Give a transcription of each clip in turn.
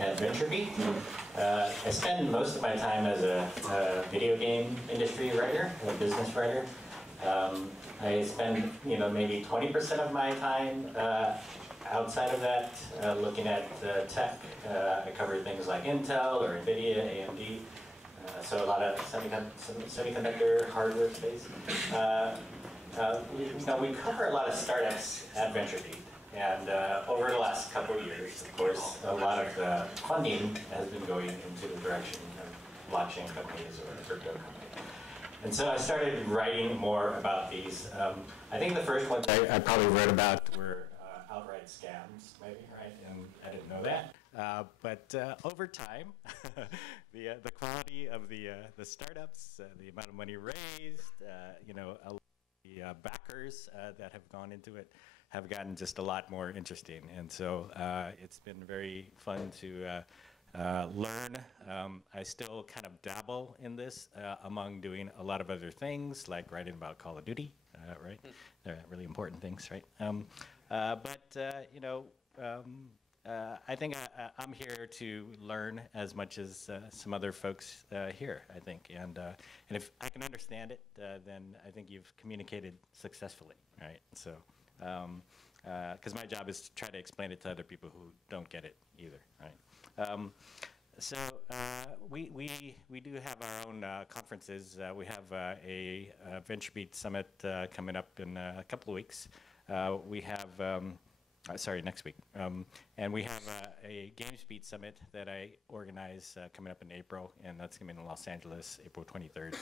at VentureBeat. I spend most of my time as a video game industry writer, a business writer. I spend maybe 20% of my time outside of that looking at tech. I cover things like Intel or NVIDIA, AMD. So a lot of semiconductor hardware space. We cover a lot of startups at VentureBeat. And over the last couple of years, of course, a lot of the funding has been going into the direction of blockchain companies or crypto companies. And so I started writing more about these. I think the first ones I probably wrote about were outright scams, maybe, right? And I didn't know that. But over time, the quality of the startups, the amount of money raised, a lot of the backers that have gone into it have gotten just a lot more interesting. And so it's been very fun to learn. I still kind of dabble in this among doing a lot of other things, like writing about Call of Duty, right? They're really important things, right? I think I'm here to learn as much as some other folks here, I think. And if I can understand it, then I think you've communicated successfully, right? So, because my job is to try to explain it to other people who don't get it either, right? We do have our own conferences. We have a VentureBeat Summit coming up in a couple of weeks. We have, sorry, next week. And we have a GamesBeat Summit that I organize coming up in April, and that's going to be in Los Angeles, April 23rd,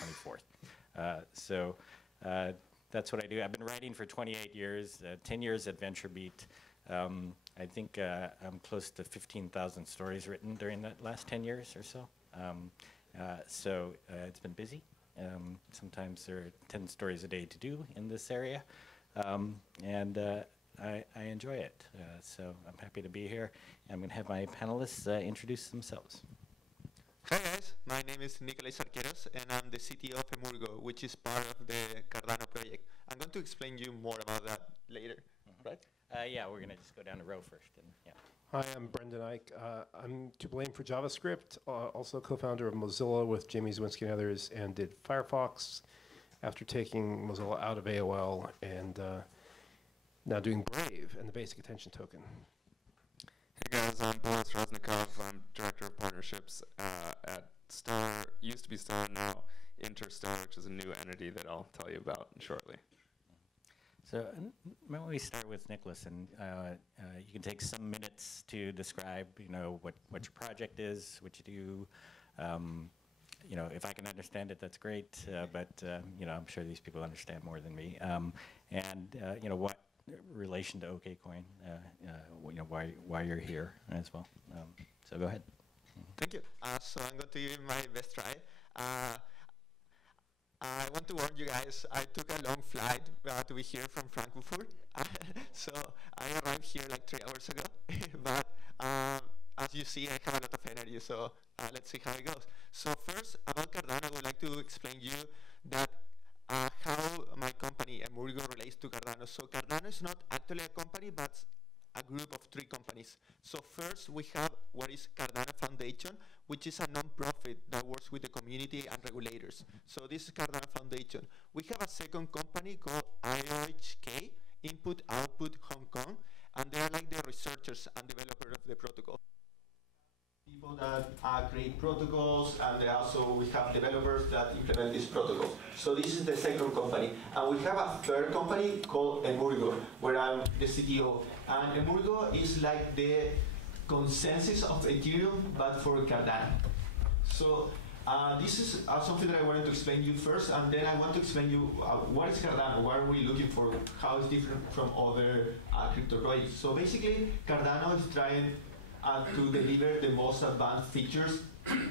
24th. That's what I do. I've been writing for 28 years, 10 years at VentureBeat. I think I'm close to 15,000 stories written during that last 10 years or so. It's been busy. Sometimes there are 10 stories a day to do in this area. I enjoy it. So I'm happy to be here. I'm going to have my panelists introduce themselves. Hi guys, my name is Nicolás Arqueros and I'm the CTO of Emurgo, which is part of the Cardano project. I'm going to explain you more about that later, right? Yeah, we're going to just go down the row first. And, yeah. Hi, I'm Brendan Ike. I'm to blame for JavaScript, also co-founder of Mozilla with Jamie Zwinski and others, and did Firefox after taking Mozilla out of AOL, and now doing Brave and the basic attention token. Hey guys, I'm Boris Roznikov. I'm Director of Partnerships at Stellar, used to be Stellar, now Interstellar, which is a new entity that I'll tell you about shortly. So why don't we start with Nicholas, and you can take some minutes to describe, what your project is, what you do. If I can understand it, that's great. But I'm sure these people understand more than me. What relation to Okcoin, why you're here as well. So go ahead. Thank you. So I'm going to give my best try. I want to warn you guys, I took a long flight to be here from Frankfurt. So I arrived here like 3 hours ago. But as you see, I have a lot of energy, so let's see how it goes. So first, about Cardano, I would like to explain you that how my company, Emurgo, relates to Cardano. So Cardano is not actually a company, but a group of 3 companies. So first, we have what is Cardano Foundation, which is a non-profit that works with the community and regulators. So this is Cardano Foundation. We have a second company called IOHK, Input Output Hong Kong, and they are like the researchers and developers of the protocol. People that create protocols, and we have developers that implement these protocols. So this is the second company. And we have a third company called Emurgo, where I'm the CTO. And Emurgo is like the consensus of Ethereum, but for Cardano. So this is something that I wanted to explain you first, and then I want to explain you what is Cardano, what are we looking for, how it's different from other crypto projects. So basically, Cardano is trying to deliver the most advanced features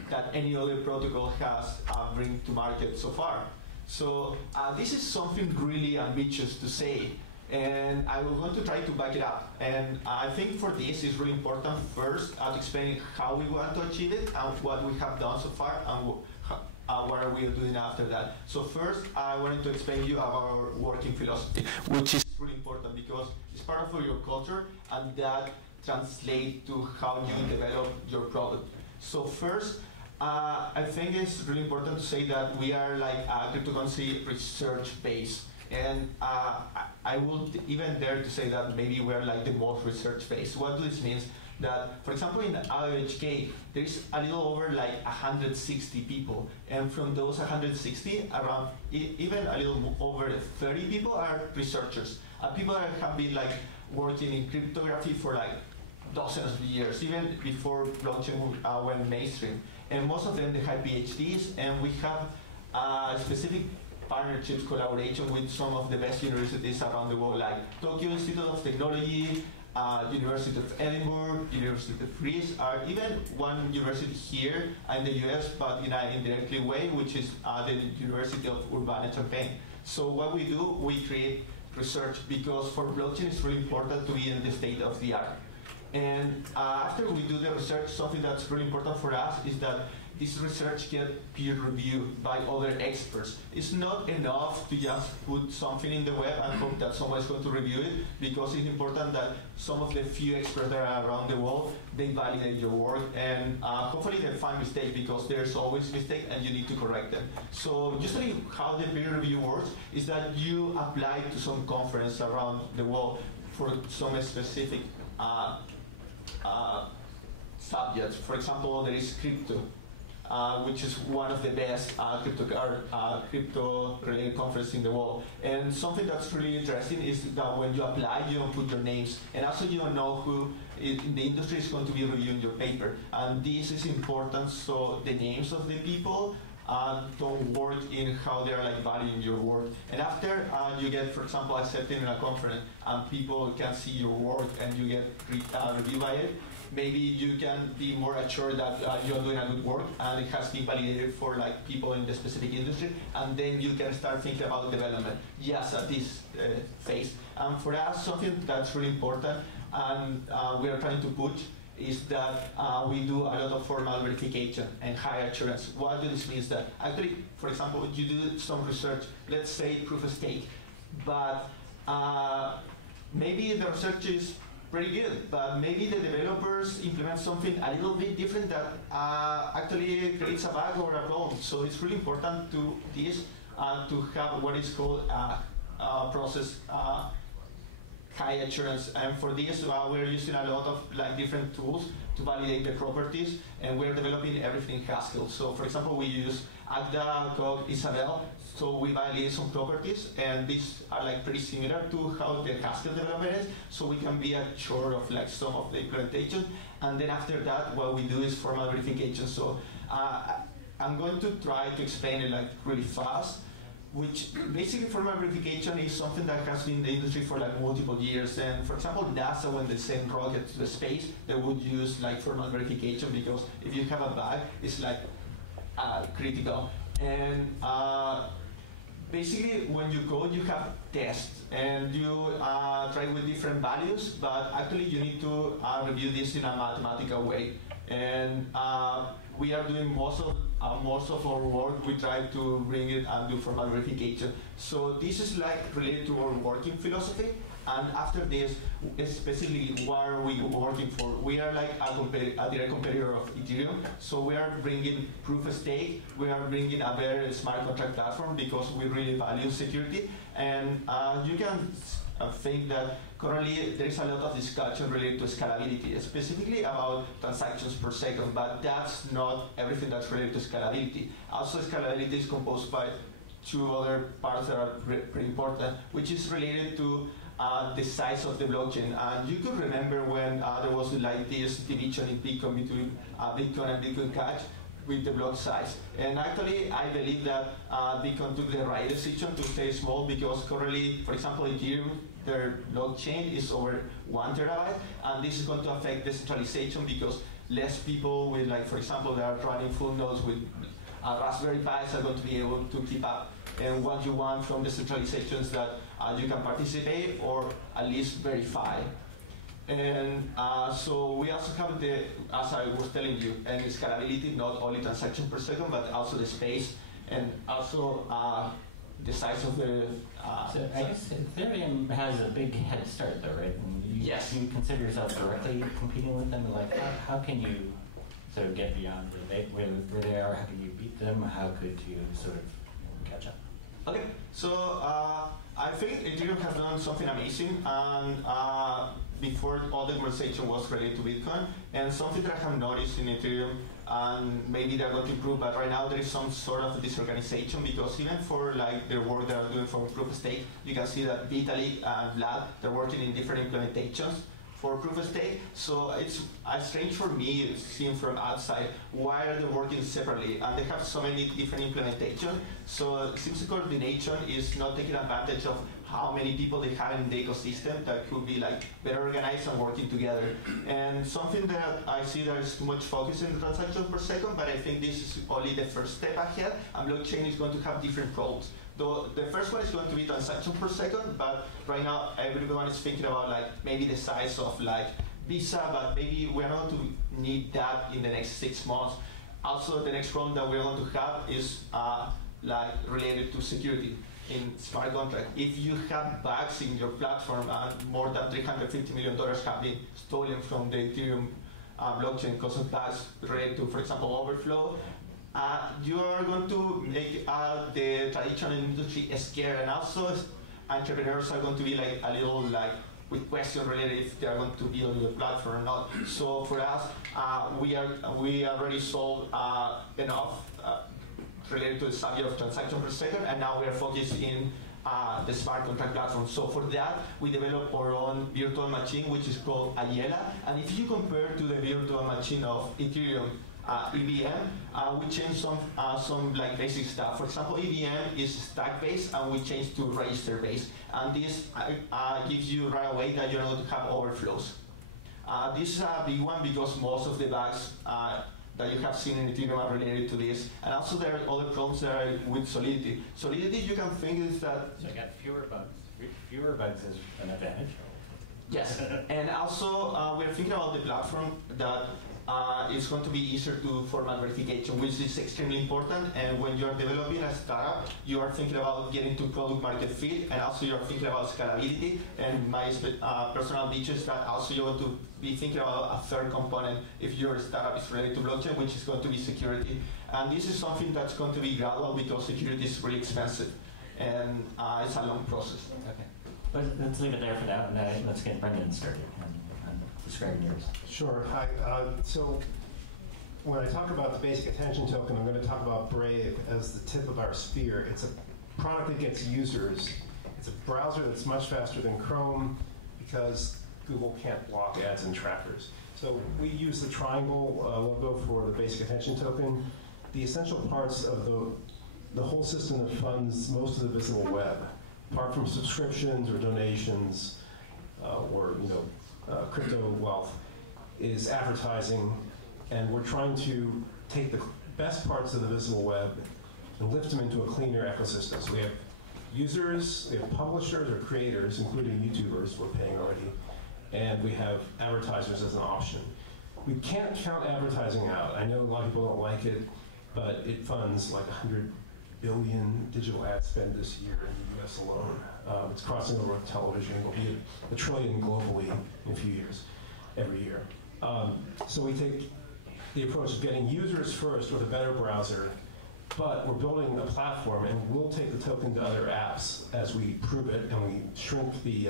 that any other protocol has bring to market so far. So this is something really ambitious to say, and I will going to try to back it up. And I think for this is really important first to explain how we want to achieve it and what we have done so far and what are we doing after that. So first, I wanted to explain you about our working philosophy, which is really important because it's part of your culture, and that translate to how you develop your product. So first, I think it's really important to say that we are like a cryptocurrency research phase. And I would even dare to say that maybe we're like the most research phase. What this means? That, for example, in IOHK, there's a little over like 160 people. And from those 160, around even a little over 30 people are researchers. People that have been like working in cryptography for like dozens of years, even before blockchain went mainstream. And most of them, they have PhDs, and we have specific partnerships, collaboration with some of the best universities around the world, like Tokyo Institute of Technology, University of Edinburgh, University of Greece, or even one university here in the US, but in an indirectly way, which is the University of Urbana-Champaign. So what we do, we create research, because for blockchain it's really important to be in the state of the art. And after we do the research, something that's really important for us is that this research gets peer reviewed by other experts. It's not enough to just put something in the web and hope that someone's going to review it, because it's important that some of the few experts that are around the world, they validate your work, and hopefully they find mistakes, because there's always mistakes and you need to correct them. So usually how the peer review works is that you apply to some conference around the world for some specific subjects. For example, there is crypto, which is one of the best crypto-related conferences in the world. And something that's really interesting is that when you apply, you don't put your names, and also you don't know who in the industry is going to be reviewing your paper. And this is important, so the names of the people don't work in how they're like valuing your work. And after you get, for example, accepted in a conference, and people can see your work and you get reviewed by it, maybe you can be more assured that you're doing a good work and it has been validated for like people in the specific industry, and then you can start thinking about development, yes, at this phase. And for us, something that's really important and we are trying to push is that we do a lot of formal verification and high assurance. What does this mean? That actually, for example, you do some research, let's say proof of stake, but maybe the research is pretty good, but maybe the developers implement something a little bit different that actually creates a bug or a problem. So it's really important to this to have what is called process high assurance, and for this we're using a lot of like different tools to validate the properties, and we're developing everything in Haskell. So for example, we use Agda, Cog, Isabel, so we validate some properties, and these are like pretty similar to how the Haskell development is, so we can be assured of like some of the implementation. And then after that, what we do is formal verification. So I'm going to try to explain it like really fast, which basically formal verification is something that has been in the industry for like multiple years. And for example, NASA, when they send rockets to the space, they would use like formal verification, because if you have a bug, it's like critical. And basically, when you code, you have tests, and you try with different values, but actually you need to review this in a mathematical way. And we are doing most of our work, we try to bring it and do formal verification. So this is like related to our working philosophy. And after this, specifically what are we working for? We are like a direct competitor of Ethereum. So we are bringing proof of stake. We are bringing a very smart contract platform, because we really value security. And you can think that currently there is a lot of discussion related to scalability, specifically about transactions per second, but that's not everything that's related to scalability. Also, scalability is composed by two other parts that are pretty important, which is related to the size of the blockchain. And you could remember when there was like this division in Bitcoin between Bitcoin and Bitcoin Cash with the block size. And actually, I believe that Bitcoin took the right decision to stay small, because currently, for example, Ethereum, their blockchain is over 1 terabyte, and this is going to affect decentralization, because less people with, like, for example, that are running full nodes with Raspberry Pis are going to be able to keep up. And what you want from decentralization is that you can participate or at least verify. And so we also have the, as I was telling you, and scalability, not only transaction per second, but also the space, and also the size of the. So I guess Ethereum has a big head start, though, right? And Yes. You consider yourself directly competing with them. Like, how can you sort of get beyond where they are? How can you beat them? How could you sort of catch up? Okay, so I think Ethereum has done something amazing, and before all the conversation was related to Bitcoin, and something that I have noticed in Ethereum, and maybe they're going to improve, but right now there is some sort of disorganization, because even for like the work they're doing for proof of stake, you can see that Vitalik and Vlad, they're working in different implementations for proof of stake. So it's strange for me seeing from outside why are they working separately, and they have so many different implementations. So it seems the coordination is not taking advantage of how many people they have in the ecosystem that could be like better organized and working together. And something that I see there is too much focus in the transaction per second, but I think this is only the first step ahead, and blockchain is going to have different roles. Though the first one is going to be transaction per second, but right now everyone is thinking about like maybe the size of like Visa, but maybe we're not going to need that in the next 6 months. Also, the next problem that we're going to have is like related to security in smart contract. If you have bugs in your platform, and more than $350 million have been stolen from the Ethereum blockchain because of bugs related to, for example, overflow, you are going to make the traditional industry scared, and also entrepreneurs are going to be like a little like with question related if they are going to be on your platform or not. So for us, we already solved enough related to the subject of transaction per second, and now we are focused in the smart contract platform. So for that, we developed our own virtual machine, which is called Ayela. And if you compare to the virtual machine of Ethereum, EVM, we changed some like basic stuff. For example, EVM is stack based, and we changed to register based. And this gives you right away that you're not going to have overflows. This is a big one because most of the bugs that you have seen in Ethereum are related to this. And also there are other problems that are with Solidity. Solidity, you can think is that... So I got fewer bugs. Fewer bugs is an advantage. Yes, and also we're thinking about the platform that it's going to be easier to format verification, which is extremely important. And when you're developing a startup, you are thinking about getting to product market fit, and also you're thinking about scalability. And my personal bitch is that also you want to be thinking about a third component if your startup is related to blockchain, which is going to be security. And this is something that's going to be gradual because security is really expensive, and it's a long process. Okay. But let's leave it there for now, and let's get Brendan started on describing yours. Sure. Hi. So when I talk about the basic attention token, I'm going to talk about Brave as the tip of our spear. It's a product that gets users. It's a browser that's much faster than Chrome because Google can't block ads and trackers. So we use the triangle logo for the basic attention token. The essential parts of the whole system that funds most of the visible web, apart from subscriptions or donations or crypto wealth, is advertising, and we're trying to take the best parts of the visible web and lift them into a cleaner ecosystem. So we have users, we have publishers or creators, including YouTubers, we're paying already, and we have advertisers as an option. We can't count advertising out. I know a lot of people don't like it, but it funds like 100 billion digital ad spend this year in the US alone. It's crossing over with television. It'll be $1 trillion globally in a few years, every year. So we take the approach of getting users first with a better browser, but we're building a platform, and we'll take the token to other apps as we prove it, and we shrink the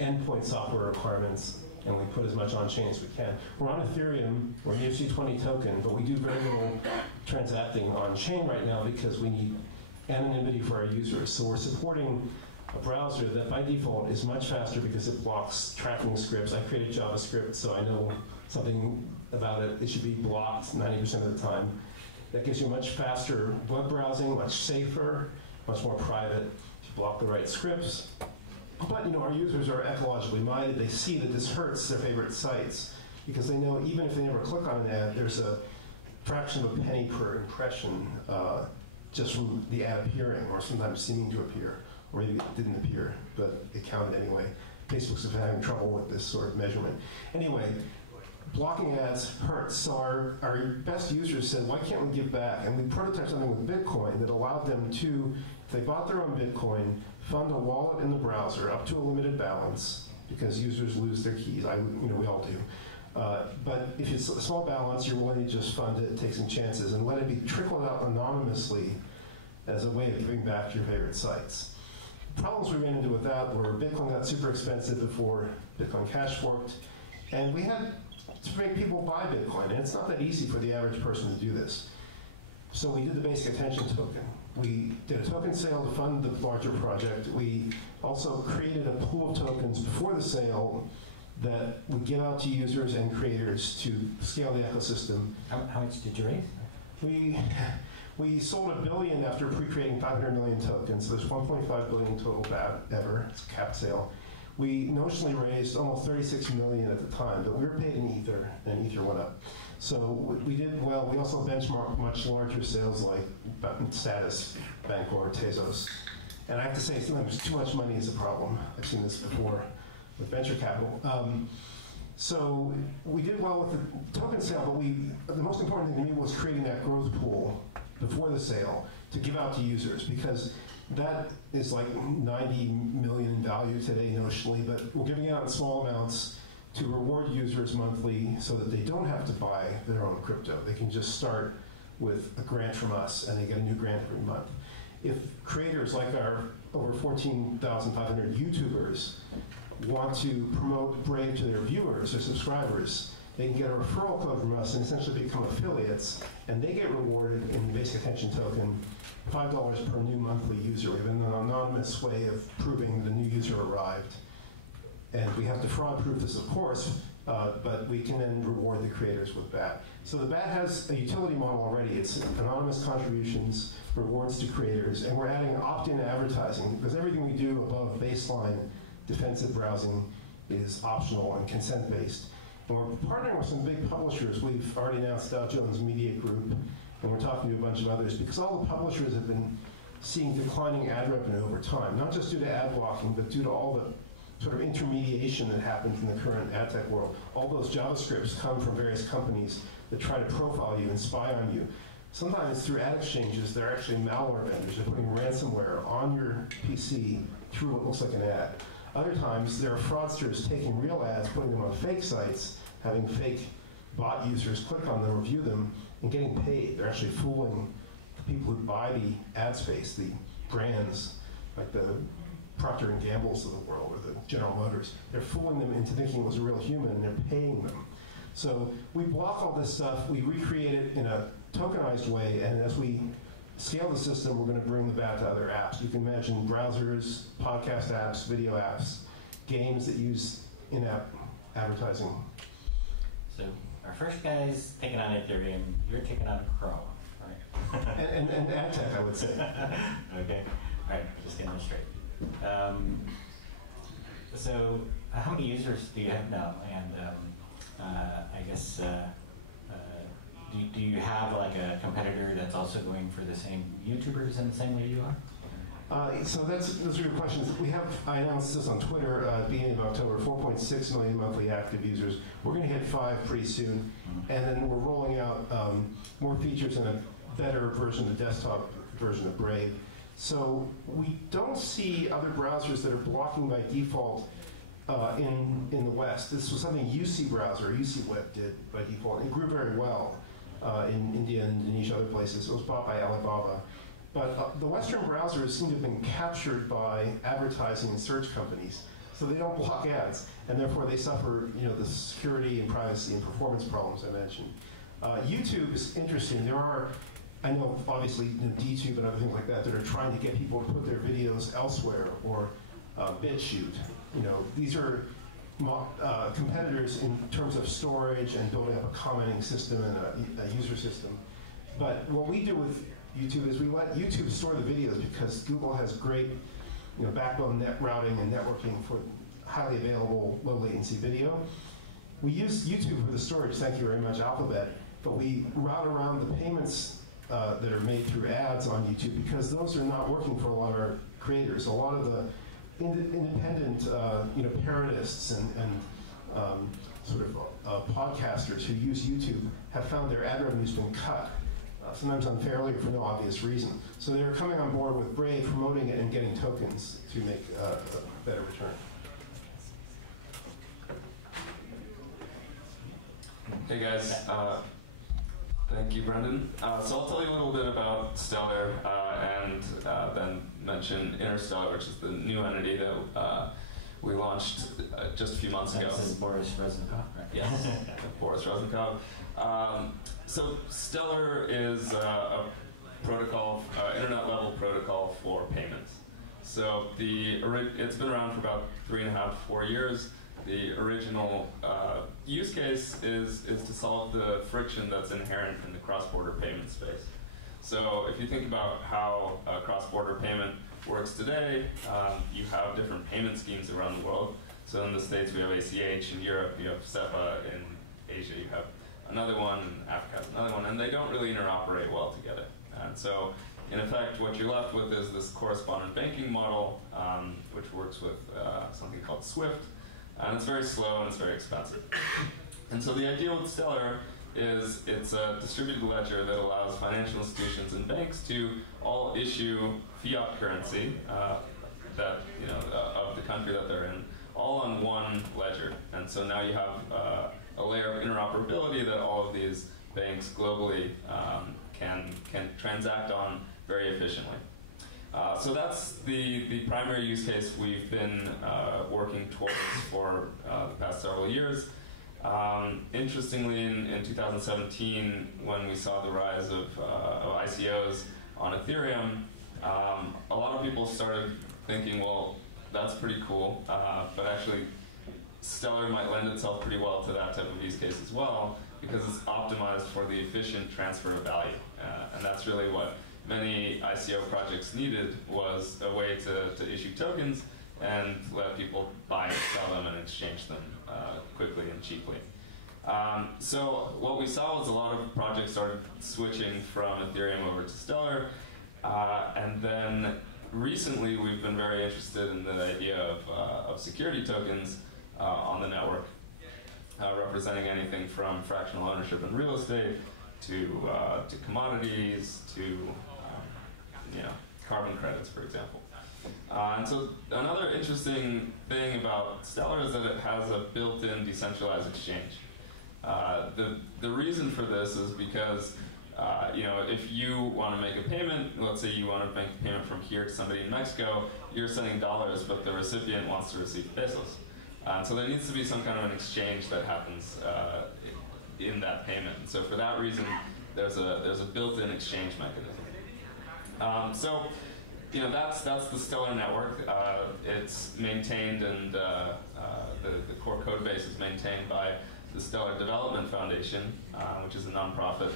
endpoint software requirements, and we put as much on-chain as we can. We're on Ethereum, we're an ERC20 token, but we do very little transacting on-chain right now because we need anonymity for our users. So we're supporting a browser that by default is much faster because it blocks tracking scripts. I created JavaScript, so I know something about it. It should be blocked 90% of the time. That gives you much faster web browsing, much safer, much more private. If you block the right scripts. But our users are ecologically minded. They see that this hurts their favorite sites because they know even if they never click on an ad, there's a fraction of a penny per impression just from the ad appearing, or sometimes seeming to appear, or maybe it didn't appear, but it counted anyway. Facebook's having trouble with this sort of measurement. Anyway, blocking ads hurts. So our best users said, why can't we give back? And we prototyped something with Bitcoin that allowed them to, if they bought their own Bitcoin, fund a wallet in the browser up to a limited balance, because users lose their keys. We all do. But if it's a small balance, you're willing to just fund it, take some chances, and let it be trickled out anonymously as a way of giving back to your favorite sites. Problems we ran into with that were Bitcoin got super expensive before Bitcoin Cash forked, and we had to make people buy Bitcoin, and it's not that easy for the average person to do this. So we did the basic attention token. We did a token sale to fund the larger project. We also created a pool of tokens before the sale that would give out to users and creators to scale the ecosystem. How much did you raise? We sold $1 billion after pre-creating 500 million tokens. So there's 1.5 billion total ever. It's a capped sale. We notionally raised almost 36 million at the time, but we were paid in Ether, and Ether went up. So we did well. We also benchmarked much larger sales like Status, Bancor, Tezos. And I have to say, sometimes too much money is a problem. I've seen this before with venture capital. So we did well with the token sale, but the most important thing to me was creating that growth pool before the sale to give out to users, because that is like 90 million in value today notionally, but we're giving out in small amounts to reward users monthly so that they don't have to buy their own crypto. They can just start with a grant from us, and they get a new grant every month. If creators like our over 14,500 YouTubers want to promote Brave to their viewers or subscribers, they can get a referral code from us and essentially become affiliates, and they get rewarded in the basic attention token, $5 per new monthly user. We have an anonymous way of proving the new user arrived. And we have to fraud proof this, of course, but we can then reward the creators with BAT. So the BAT has a utility model already. It's anonymous contributions, rewards to creators, and we're adding opt-in advertising, because everything we do above baseline defensive browsing is optional and consent-based. And we're partnering with some big publishers. We've already announced Dow Jones Media Group, and we're talking to a bunch of others, because all the publishers have been seeing declining ad revenue over time, not just due to ad blocking, but due to all the sort of intermediation that happens in the current ad tech world. All those JavaScripts come from various companies that try to profile you and spy on you. Sometimes through ad exchanges, they're actually malware vendors. They're putting ransomware on your PC through what looks like an ad. Other times, there are fraudsters taking real ads, putting them on fake sites, having fake bot users click on them, review them, and getting paid. They're actually fooling the people who buy the ad space, the brands, like the Procter & Gamble's of the world, or the General Motors. They're fooling them into thinking it was a real human, and they're paying them. So we block all this stuff, we recreate it in a tokenized way, and as we scale the system, we're going to bring the BAT to other apps. You can imagine browsers, podcast apps, video apps, games that use in-app advertising. So our first guy's taking on Ethereum, you're taking on Chrome, right? and ad tech, I would say. Okay, all right, just getting this straight. So how many users do you have now? And I guess, do you have like a competitor that's also going for the same YouTubers in the same way you are? So those are your questions. I announced this on Twitter at the beginning of October, 4.6 million monthly active users. We're going to hit 5 pretty soon. And then we're rolling out more features and a better version, the desktop version of Brave. So we don't see other browsers that are blocking by default in the West. This was something UC Browser, UC Web did by default. It grew very well in India, Indonesia, other places. It was bought by Alibaba. But the Western browsers seem to have been captured by advertising and search companies. So they don't block ads, and therefore they suffer the security and privacy and performance problems I mentioned. YouTube is interesting. There are, I know obviously DTube and other things like that are trying to get people to put their videos elsewhere, or BitChute. These are competitors in terms of storage and building up a commenting system and a user system. But what we do with YouTube is we let YouTube store the videos, because Google has great backbone net routing and networking for highly available low latency video. We use YouTube for the storage, thank you very much, Alphabet, but we route around the payments that are made through ads on YouTube, because those are not working for a lot of our creators. A lot of the independent parodists and sort of podcasters who use YouTube have found their ad revenue's been cut, sometimes unfairly or for no obvious reason. So they're coming on board with Brave, promoting it and getting tokens to make a better return. Hey guys, thank you, Brendan. So I'll tell you a little bit about Stellar and then mention Interstellar, which is the new entity that we launched just a few months ago. This is Boris Reznikov, right? Yes, Boris Reznikov. So Stellar is a protocol, internet-level protocol for payments. So it's been around for about 3.5 to 4 years. The original use case is to solve the friction that's inherent in the cross-border payment space. So if you think about how a cross-border payment works today, you have different payment schemes around the world. So in the States we have ACH, in Europe you have SEPA, in Asia you have another one, in Africa has another one, and they don't really interoperate well together. And so in effect what you're left with is this correspondent banking model, which works with something called SWIFT. And it's very slow and it's very expensive. And so the idea with Stellar is it's a distributed ledger that allows financial institutions and banks to all issue fiat currency that of the country that they're in, all on one ledger. And so now you have a layer of interoperability that all of these banks globally can transact on very efficiently. So that's the primary use case we've been working towards for the past several years. Interestingly, in 2017, when we saw the rise of ICOs on Ethereum, a lot of people started thinking, well, that's pretty cool, but actually Stellar might lend itself pretty well to that type of use case as well, because it's optimized for the efficient transfer of value. And that's really what many ICO projects needed, was a way to issue tokens and let people buy and sell them and exchange them quickly and cheaply. So what we saw was a lot of projects started switching from Ethereum over to Stellar, and then recently we've been very interested in the idea of security tokens on the network, representing anything from fractional ownership in real estate to commodities to carbon credits, for example. And so another interesting thing about Stellar is that it has a built-in decentralized exchange. The reason for this is because if you want to make a payment, let's say you want to make a payment from here to somebody in Mexico, you're sending dollars, but the recipient wants to receive pesos. So there needs to be some kind of an exchange that happens in that payment. So for that reason, there's a built-in exchange mechanism. So that's the Stellar network. It's maintained, and the core code base is maintained by the Stellar Development Foundation, which is a nonprofit.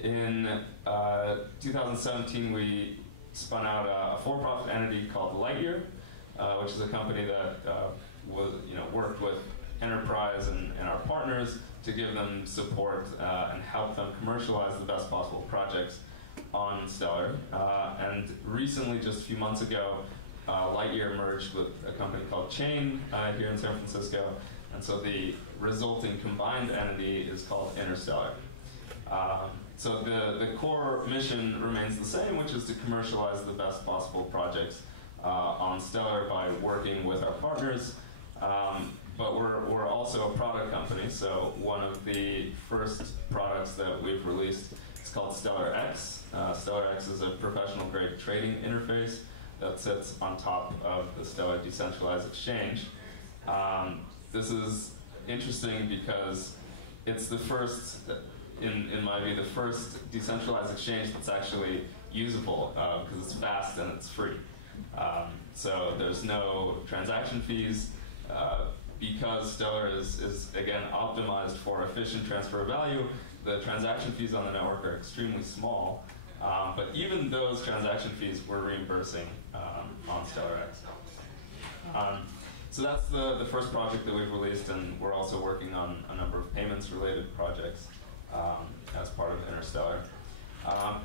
In 2017, we spun out a for-profit entity called Lightyear, which is a company that worked with enterprise and our partners to give them support and help them commercialize the best possible projects on Stellar. And recently, just a few months ago, Lightyear merged with a company called Chain here in San Francisco, and so the resulting combined entity is called Interstellar. So the core mission remains the same, which is to commercialize the best possible projects on Stellar by working with our partners. But we're also a product company, so one of the first products that we've released is called Stellar X. Stellar X is a professional-grade trading interface that sits on top of the Stellar Decentralized Exchange. This is interesting because it's the first, in my view, the first decentralized exchange that's actually usable, because it's fast and it's free. So there's no transaction fees. Because Stellar is again optimized for efficient transfer of value, the transaction fees on the network are extremely small. But even those transaction fees we're reimbursing on Stellar X. So that's the first project that we've released, and we're also working on a number of payments-related projects as part of Interstellar.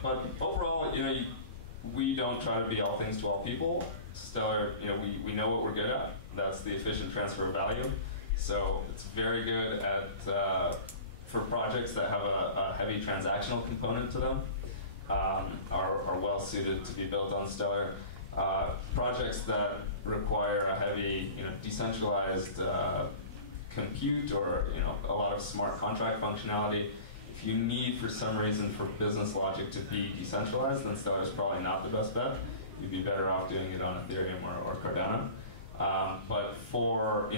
But overall, we don't try to be all things to all people. Stellar, we know what we're good at. That's the efficient transfer of value. So it's very good at for projects that have a heavy transactional component to them. Are well suited to be built on Stellar. Projects that require a heavy, decentralized compute or a lot of smart contract functionality. If you need, for some reason, for business logic to be decentralized, then Stellar is probably not the best bet. You'd be better off doing it on Ethereum or Cardano. But for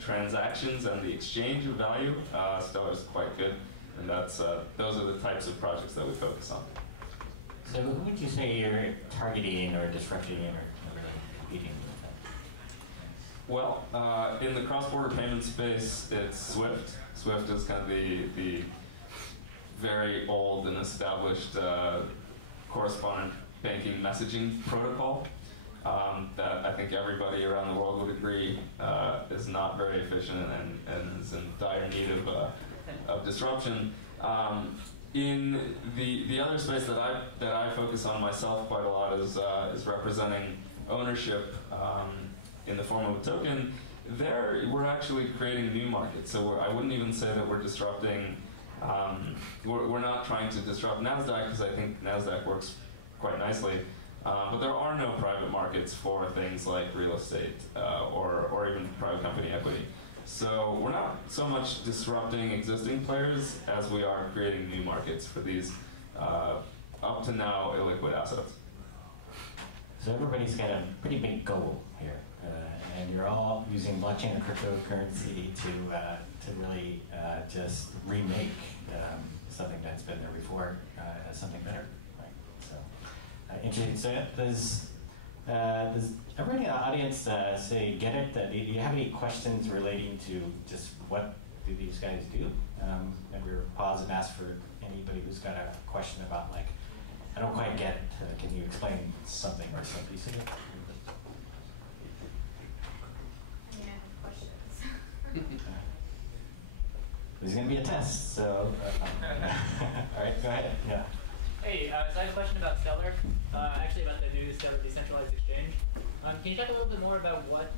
transactions and the exchange of value, Stellar is quite good, and those are the types of projects that we focus on. So who would you say you're targeting or disrupting or really competing with? Well, in the cross-border payment space, it's Swift. Swift is kind of the very old and established correspondent banking messaging protocol that I think everybody around the world would agree is not very efficient and is in dire need of disruption. In the other space that I focus on myself quite a lot is representing ownership in the form of a token. There, we're actually creating new markets. So I wouldn't even say that we're disrupting. We're not trying to disrupt NASDAQ because I think NASDAQ works quite nicely. But there are no private markets for things like real estate or even private company equity. So we're not so much disrupting existing players as we are creating new markets for these up to now illiquid assets. So everybody's got a pretty big goal here, and you're all using blockchain and cryptocurrency to really just remake something that's been there before as something better, right? So interesting. So does everybody in the audience say get it? Do you have any questions relating to just what do these guys do? And we'll pause and ask for anybody who's got a question about like, I don't quite get it. Can you explain something or some piece of it? Yeah, questions. There's going to be a test, so all right, go ahead. Yeah. Hey, so I have a question about Stellar, actually about the new Stellar decentralized exchange. Can you talk a little bit more about what,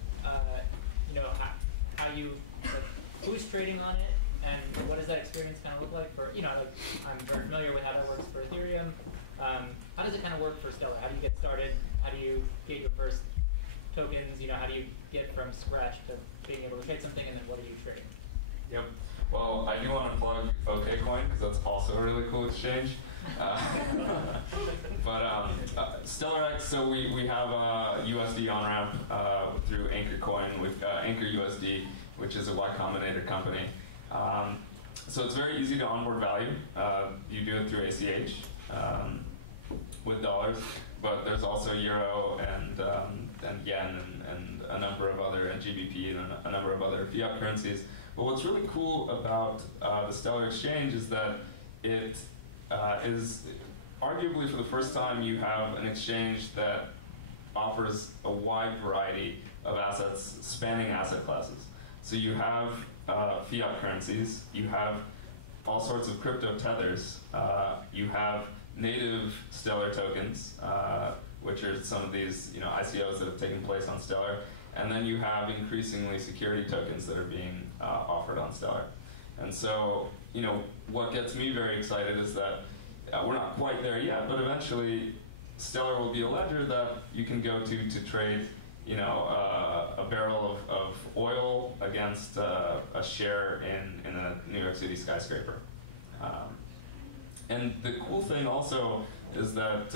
how you, like, who's trading on it, and what does that experience kind of look like for, like, I'm very familiar with how that works for Ethereum. How does it kind of work for Stellar? How do you get started? How do you get your first tokens? How do you get from scratch to being able to trade something, and then what are you trading? Yep. Well, I do want to plug Okcoin because that's also a really cool exchange. StellarX, so we have a USD on-ramp through Anchor Coin with Anchor USD, which is a Y Combinator company. So it's very easy to onboard value. You do it through ACH with dollars, but there's also Euro and Yen and a number of other, and GBP and a number of other fiat currencies. But what's really cool about the Stellar Exchange is that it is arguably for the first time you have an exchange that offers a wide variety of assets spanning asset classes. So you have fiat currencies, you have all sorts of crypto tethers, you have native Stellar tokens, which are some of these ICOs that have taken place on Stellar, and then you have increasingly security tokens that are being offered on Stellar. And so, what gets me very excited is that we're not quite there yet, but eventually Stellar will be a ledger that you can go to trade, a barrel of oil against a share in a New York City skyscraper. And the cool thing also is that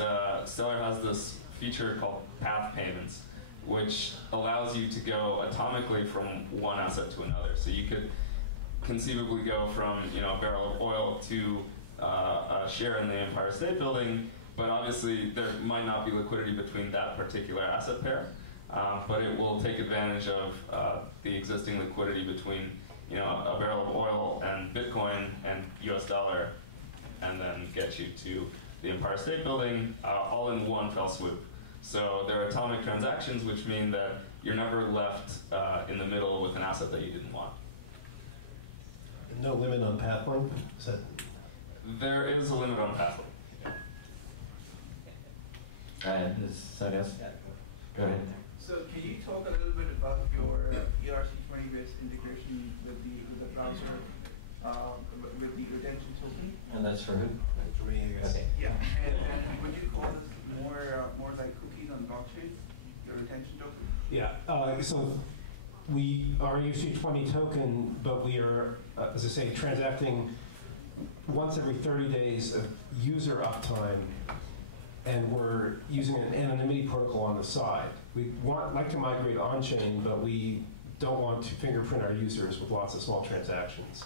Stellar has this feature called path payments, which allows you to go atomically from one asset to another. So you could conceivably go from a barrel of oil to a share in the Empire State Building, but obviously there might not be liquidity between that particular asset pair. But it will take advantage of the existing liquidity between a barrel of oil and Bitcoin and US dollar, and then get you to the Empire State Building all in one fell swoop. So they're atomic transactions, which mean that you're never left in the middle with an asset that you didn't want. No limit on path length? There is a limit on path length. Go ahead. So can you talk a little bit about your ERC20 based integration sponsor with the Attention Token. And that's for who? For me, I guess. Okay. Yeah, and would you call this more like cookies on blockchain, your Attention Token? Yeah, so we are UC20 token, but we are, as I say, transacting once every 30 days of user uptime, and we're using an anonymity protocol on the side. We like to migrate on-chain, but we don't want to fingerprint our users with lots of small transactions.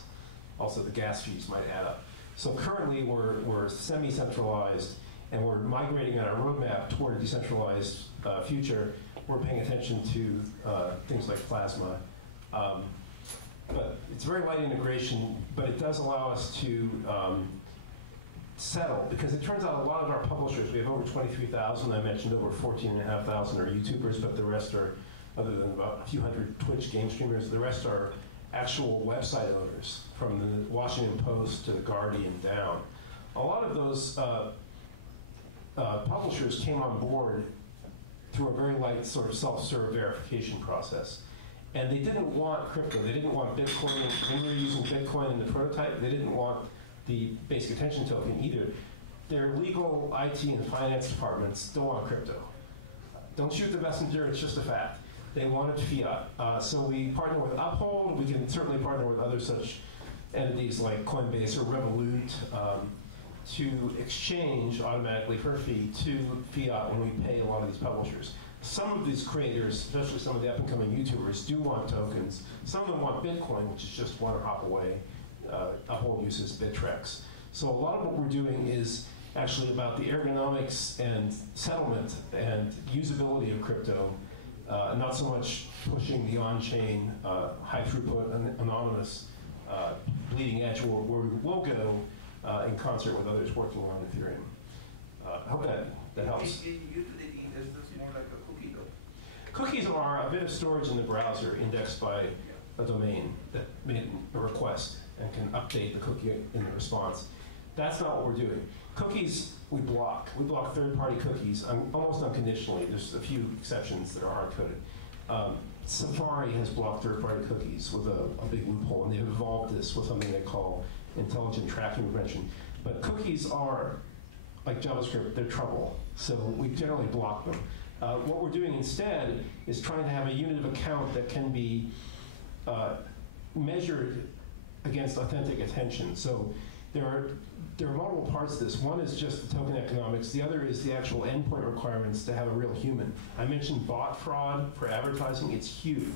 Also, the gas fees might add up. So currently, we're semi-centralized, and we're migrating on our roadmap toward a decentralized future. We're paying attention to things like Plasma. But it's very light integration, but it does allow us to settle, because it turns out a lot of our publishers, we have over 23,000, I mentioned over 14,500 are YouTubers, but the rest are, other than about a few hundred Twitch game streamers, the rest are actual website owners, from the Washington Post to the Guardian down. A lot of those publishers came on board through a very light sort of self-serve verification process. And they didn't want crypto, they didn't want Bitcoin. When we were using Bitcoin in the prototype, they didn't want the basic attention token either. Their legal, IT, and finance departments don't want crypto. Don't shoot the messenger, it's just a fact. They wanted fiat. So we partner with Uphold. We can certainly partner with other such entities like Coinbase or Revolut to exchange automatically for a fee to fiat when we pay a lot of these publishers. Some of these creators, especially some of the up-and-coming YouTubers, do want tokens. Some of them want Bitcoin, which is just one hop away. Uphold uses Bittrex. So a lot of what we're doing is actually about the ergonomics and settlement and usability of crypto, not so much pushing the on-chain, high-throughput, anonymous, bleeding edge, where we will go in concert with others working on Ethereum. I hope that helps. In utility, is this more like a cookie though? Cookies are a bit of storage in the browser indexed by a domain that made a request and can update the cookie in the response. That's not what we're doing. Cookies, we block. We block third-party cookies almost unconditionally. There's a few exceptions that are hard-coded. Safari has blocked third-party cookies with a big loophole, and they've evolved this with something they call intelligent tracking prevention. But cookies are, like JavaScript, they're trouble. So we generally block them. What we're doing instead is trying to have a unit of account that can be measured against authentic attention. So there are multiple parts to this. One is just the token economics. The other is the actual endpoint requirements to have a real human. I mentioned bot fraud for advertising. It's huge.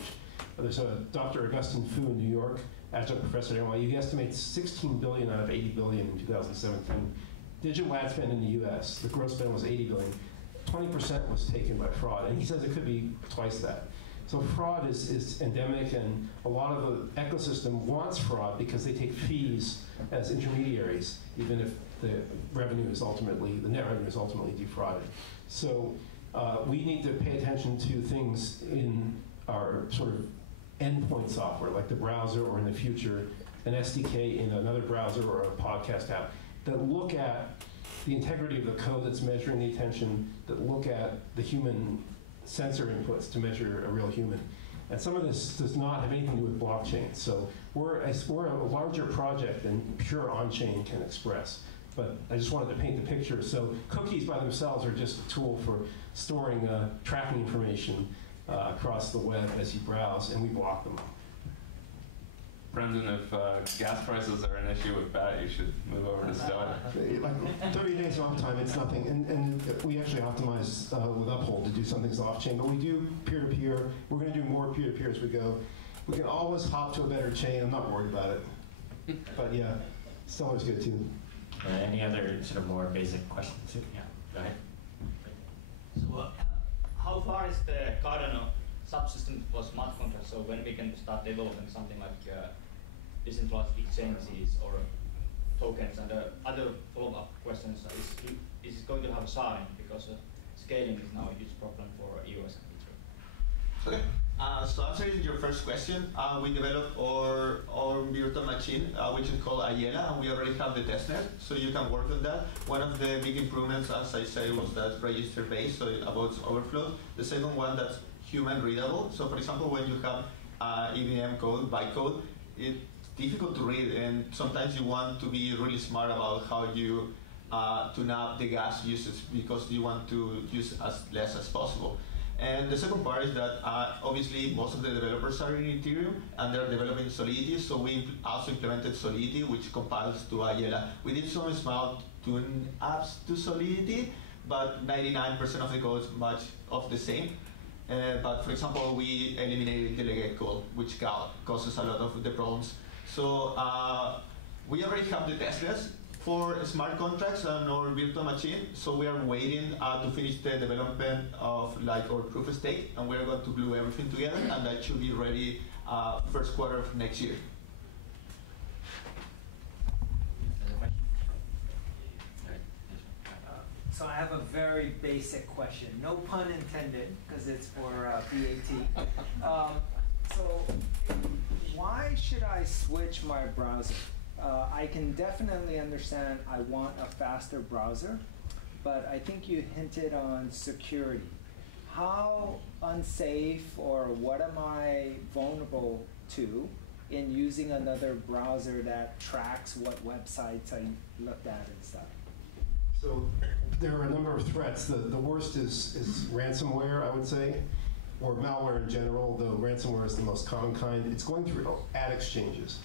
There's a Dr. Augustine Fu in New York, adjunct professor at NYU. He estimates 16 billion out of 80 billion in 2017. Digital ad spend in the US, the gross spend was 80 billion. 20% was taken by fraud, and he says it could be twice that. So fraud is endemic, and a lot of the ecosystem wants fraud because they take fees as intermediaries, even if the revenue is ultimately, the net revenue is ultimately defrauded. So we need to pay attention to things in our sort of endpoint software, like the browser, or in the future, an SDK in another browser or a podcast app, that look at the integrity of the code that's measuring the attention, that look at the human sensor inputs to measure a real human. And some of this does not have anything to do with blockchain. So we're a larger project than pure on-chain can express. But I just wanted to paint the picture. So cookies by themselves are just a tool for storing tracking information across the web as you browse, and we block them. Brendan, if gas prices are an issue with that, you should move over to Stellar. Like 30 days off time, it's nothing. And we actually optimize with Uphold to do some things off-chain, but we do peer-to-peer. We're going to do more peer-to-peer as we go. We can always hop to a better chain. I'm not worried about it. But yeah, Stellar's good too. Any other sort of more basic questions? Yeah, go ahead. So how far is the Cardano subsystem for smart contracts? So when we can start developing something like decentralized exchanges or tokens? And other follow-up questions is it going to have a ceiling, because scaling is now a huge problem for US and Israel. Okay. So answering your first question, we developed our virtual machine, which is called Ayela, and we already have the testnet, so you can work on that. One of the big improvements, as I say, was that register-based, so it avoids overflow. The second one, that's human readable. So for example, when you have EVM code, bytecode, it difficult to read, and sometimes you want to be really smart about how you tune up the gas usage because you want to use as less as possible. And the second part is that obviously most of the developers are in Ethereum and they're developing Solidity, so we also implemented Solidity, which compiles to Ayala. We did some small tune apps to Solidity, but 99% of the code is much of the same. But for example, we eliminated delegate call, which causes a lot of the problems. So we already have the testnets for smart contracts on our virtual machine. So we are waiting to finish the development of like our proof of stake, and we're going to glue everything together, and that should be ready first quarter of next year. So I have a very basic question, no pun intended, because it's for BAT. So why should I switch my browser? I can definitely understand I want a faster browser, but I think you hinted on security. How unsafe or what am I vulnerable to in using another browser that tracks what websites I looked at and stuff? So there are a number of threats. The worst is ransomware, I would say, or malware in general, though ransomware is the most common kind. It's going through ad exchanges.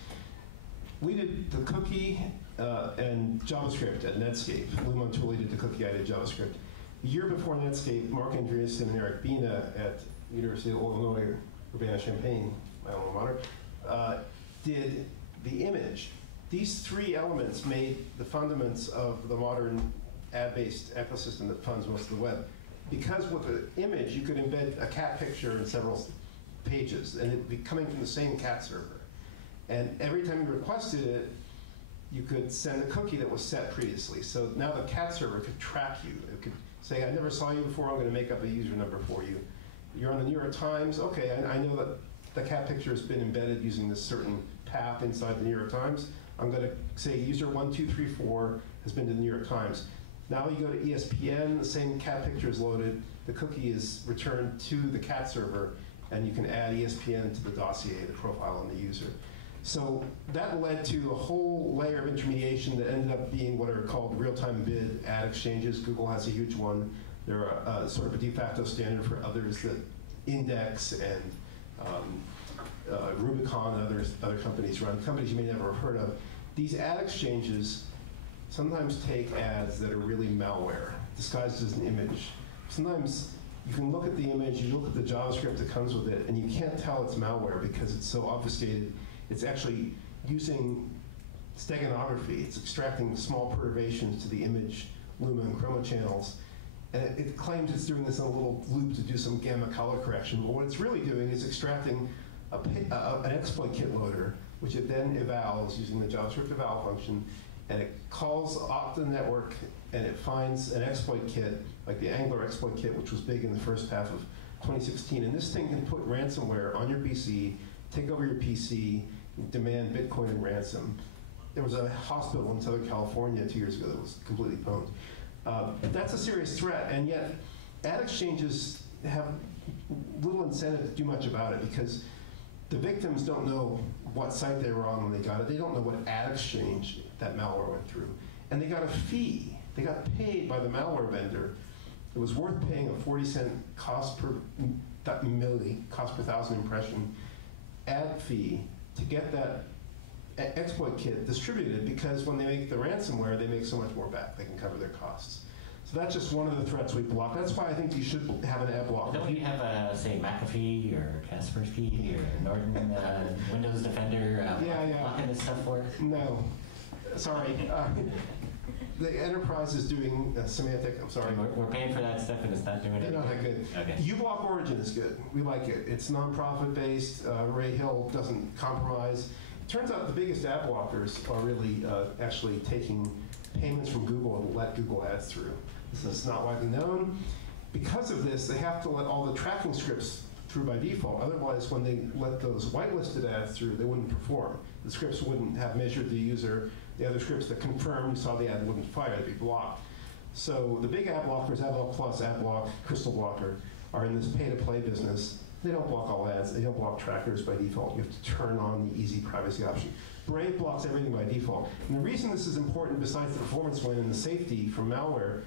We did the cookie and JavaScript at Netscape. Lou Montulli did the cookie, I did JavaScript. A year before Netscape, Mark Andreessen and Eric Bina at University of Illinois, Urbana-Champaign, my alma mater, did the image. These three elements made the fundaments of the modern ad-based ecosystem that funds most of the web. Because with an image, you could embed a cat picture in several pages, and it'd be coming from the same cat server. And every time you requested it, you could send a cookie that was set previously. So now the cat server could track you. It could say, I never saw you before, I'm going to make up a user number for you. You're on the New York Times, okay, I know that the cat picture has been embedded using this certain path inside the New York Times. I'm going to say user 1234 has been to the New York Times. Now you go to ESPN, the same cat picture is loaded, the cookie is returned to the cat server, and you can add ESPN to the dossier, the profile on the user. So that led to a whole layer of intermediation that ended up being what are called real-time bid ad exchanges. Google has a huge one. They're sort of a de facto standard for others that Index and Rubicon and other companies run, companies you may never have heard of. These ad exchanges sometimes take ads that are really malware, disguised as an image. Sometimes you can look at the image, you look at the JavaScript that comes with it, and you can't tell it's malware because it's so obfuscated. It's actually using steganography. It's extracting small perturbations to the image, luma, and chroma channels. And it claims it's doing this in a little loop to do some gamma color correction. But what it's really doing is extracting an exploit kit loader, which it then evals using the JavaScript eval function. And it calls off the network, and it finds an exploit kit, like the Angler exploit kit, which was big in the first half of 2016. And this thing can put ransomware on your PC, take over your PC, demand Bitcoin and ransom. There was a hospital in Southern California 2 years ago that was completely pwned. That's a serious threat, and yet ad exchanges have little incentive to do much about it because the victims don't know what site they were on when they got it. They don't know what ad exchange that malware went through. And they got a fee. They got paid by the malware vendor. It was worth paying a 40-cent cost per cost per thousand impression ad fee to get that exploit kit distributed, because when they make the ransomware, they make so much more back. They can cover their costs. So that's just one of the threats we block. That's why I think you should have an ad block. Don't we have, say, McAfee or Kaspersky or Norton Windows Defender blocking this stuff for us? No. Sorry. The enterprise is doing semantic, I'm sorry. We're paying for that stuff and it's not doing it. They're not that good. Okay. uBlock Origin is good. We like it. It's non-profit based. Ray Hill doesn't compromise. Turns out the biggest ad blockers are really actually taking payments from Google and let Google ads through. This is not widely known. Because of this, they have to let all the tracking scripts through by default. Otherwise, when they let those whitelisted ads through, they wouldn't perform. The scripts wouldn't have measured the user. The other scripts that confirmed you saw the ad wouldn't fire, they'd be blocked. So the big ad blockers, AdBlock Plus, AdBlock, Crystal Blocker, are in this pay-to-play business. They don't block all ads. They don't block trackers by default. You have to turn on the easy privacy option. Brave blocks everything by default. And the reason this is important, besides the performance win and the safety from malware,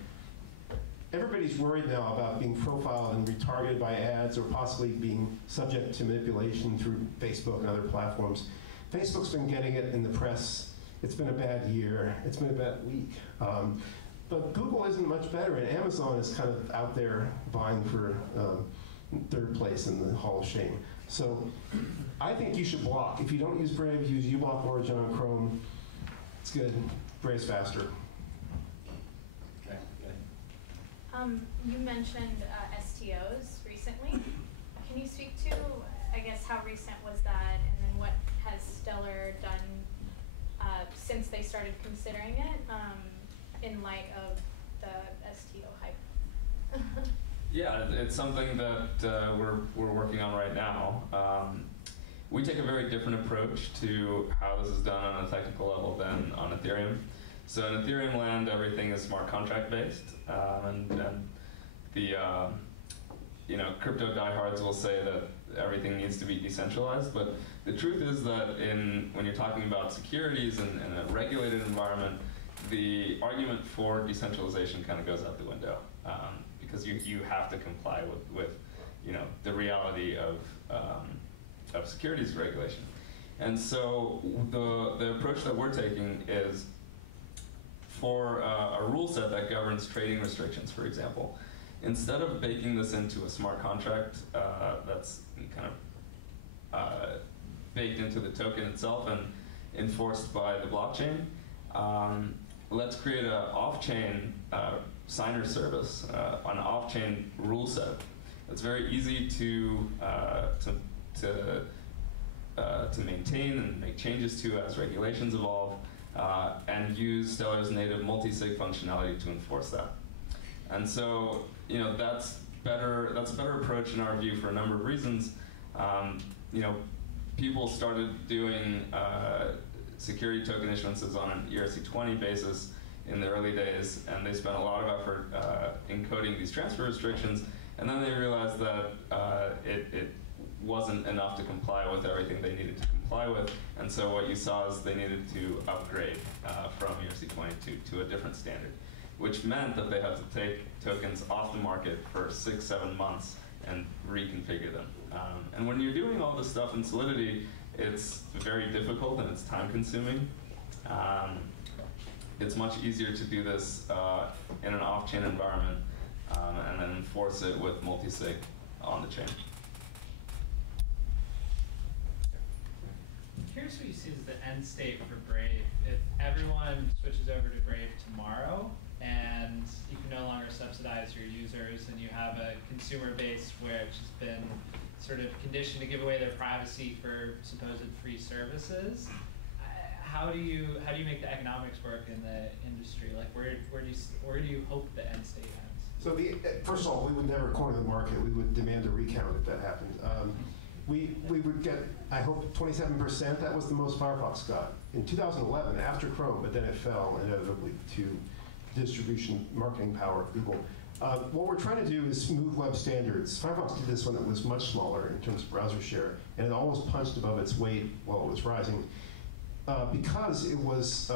everybody's worried now about being profiled and retargeted by ads or possibly being subject to manipulation through Facebook and other platforms. Facebook's been getting it in the press. It's been a bad year. It's been a bad week. But Google isn't much better, and Amazon is kind of out there vying for third place in the Hall of Shame. So I think you should block. If you don't use Brave, use uBlock Origin on Chrome. It's good. Brave's faster. Okay, good. You mentioned STOs recently. Can you speak to, I guess, how recent was that, and then what has Stellar done since they started considering it in light of the STO hype? Yeah, it's something that we're working on right now. We take a very different approach to how this is done on a technical level than on Ethereum. So in Ethereum land, everything is smart contract based, and the crypto diehards will say that everything needs to be decentralized. But the truth is that when you're talking about securities and a regulated environment, the argument for decentralization kind of goes out the window. Because you have to comply with the reality of securities regulation. And so the approach that we're taking is for a rule set that governs trading restrictions, for example. Instead of baking this into a smart contract that's kind of baked into the token itself and enforced by the blockchain, let's create an off-chain signer service, an off-chain rule set. It's very easy to maintain and make changes to as regulations evolve, and use Stellar's native multi-sig functionality to enforce that. And so, that's better. That's a better approach in our view for a number of reasons. People started doing security token issuances on an ERC20 basis in the early days, and they spent a lot of effort encoding these transfer restrictions, and then they realized that it wasn't enough to comply with everything they needed to comply with, and so what you saw is they needed to upgrade from ERC20 to a different standard, which meant that they had to take tokens off the market for 6-7 months and reconfigure them. And when you're doing all this stuff in Solidity, it's very difficult and it's time consuming. It's much easier to do this in an off-chain environment and then enforce it with multi-sig on the chain. Curious what you see as the end state for Brave. If everyone switches over to Brave tomorrow and you can no longer subsidize your users and you have a consumer base which has been sort of conditioned to give away their privacy for supposed free services, how do you make the economics work in the industry? Like where do you hope the end state ends? So first of all, we would never corner the market. We would demand a recount if that happened. We would get, I hope, 27%. That was the most Firefox got in 2011 after Chrome, but then it fell inevitably to distribution marketing power of Google. What we're trying to do is move web standards. Firefox did this when it was much smaller in terms of browser share, and it almost punched above its weight while it was rising because it was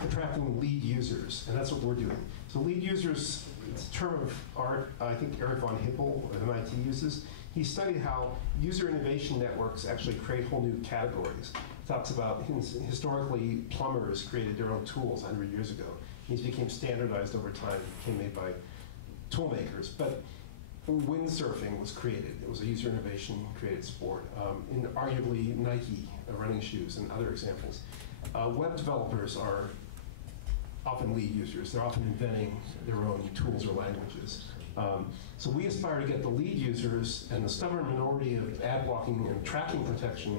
attracting lead users, and that's what we're doing. So lead users, it's a term of art, I think Eric von Hippel at MIT uses. He studied how user innovation networks actually create whole new categories. He talks about historically plumbers created their own tools 100 years ago. These became standardized over time, became made by tool makers. But windsurfing was created. It was a user innovation created sport. And arguably Nike, running shoes, and other examples. Web developers are often lead users. They're often inventing their own tools or languages. So we aspire to get the lead users and the stubborn minority of ad blocking and tracking protection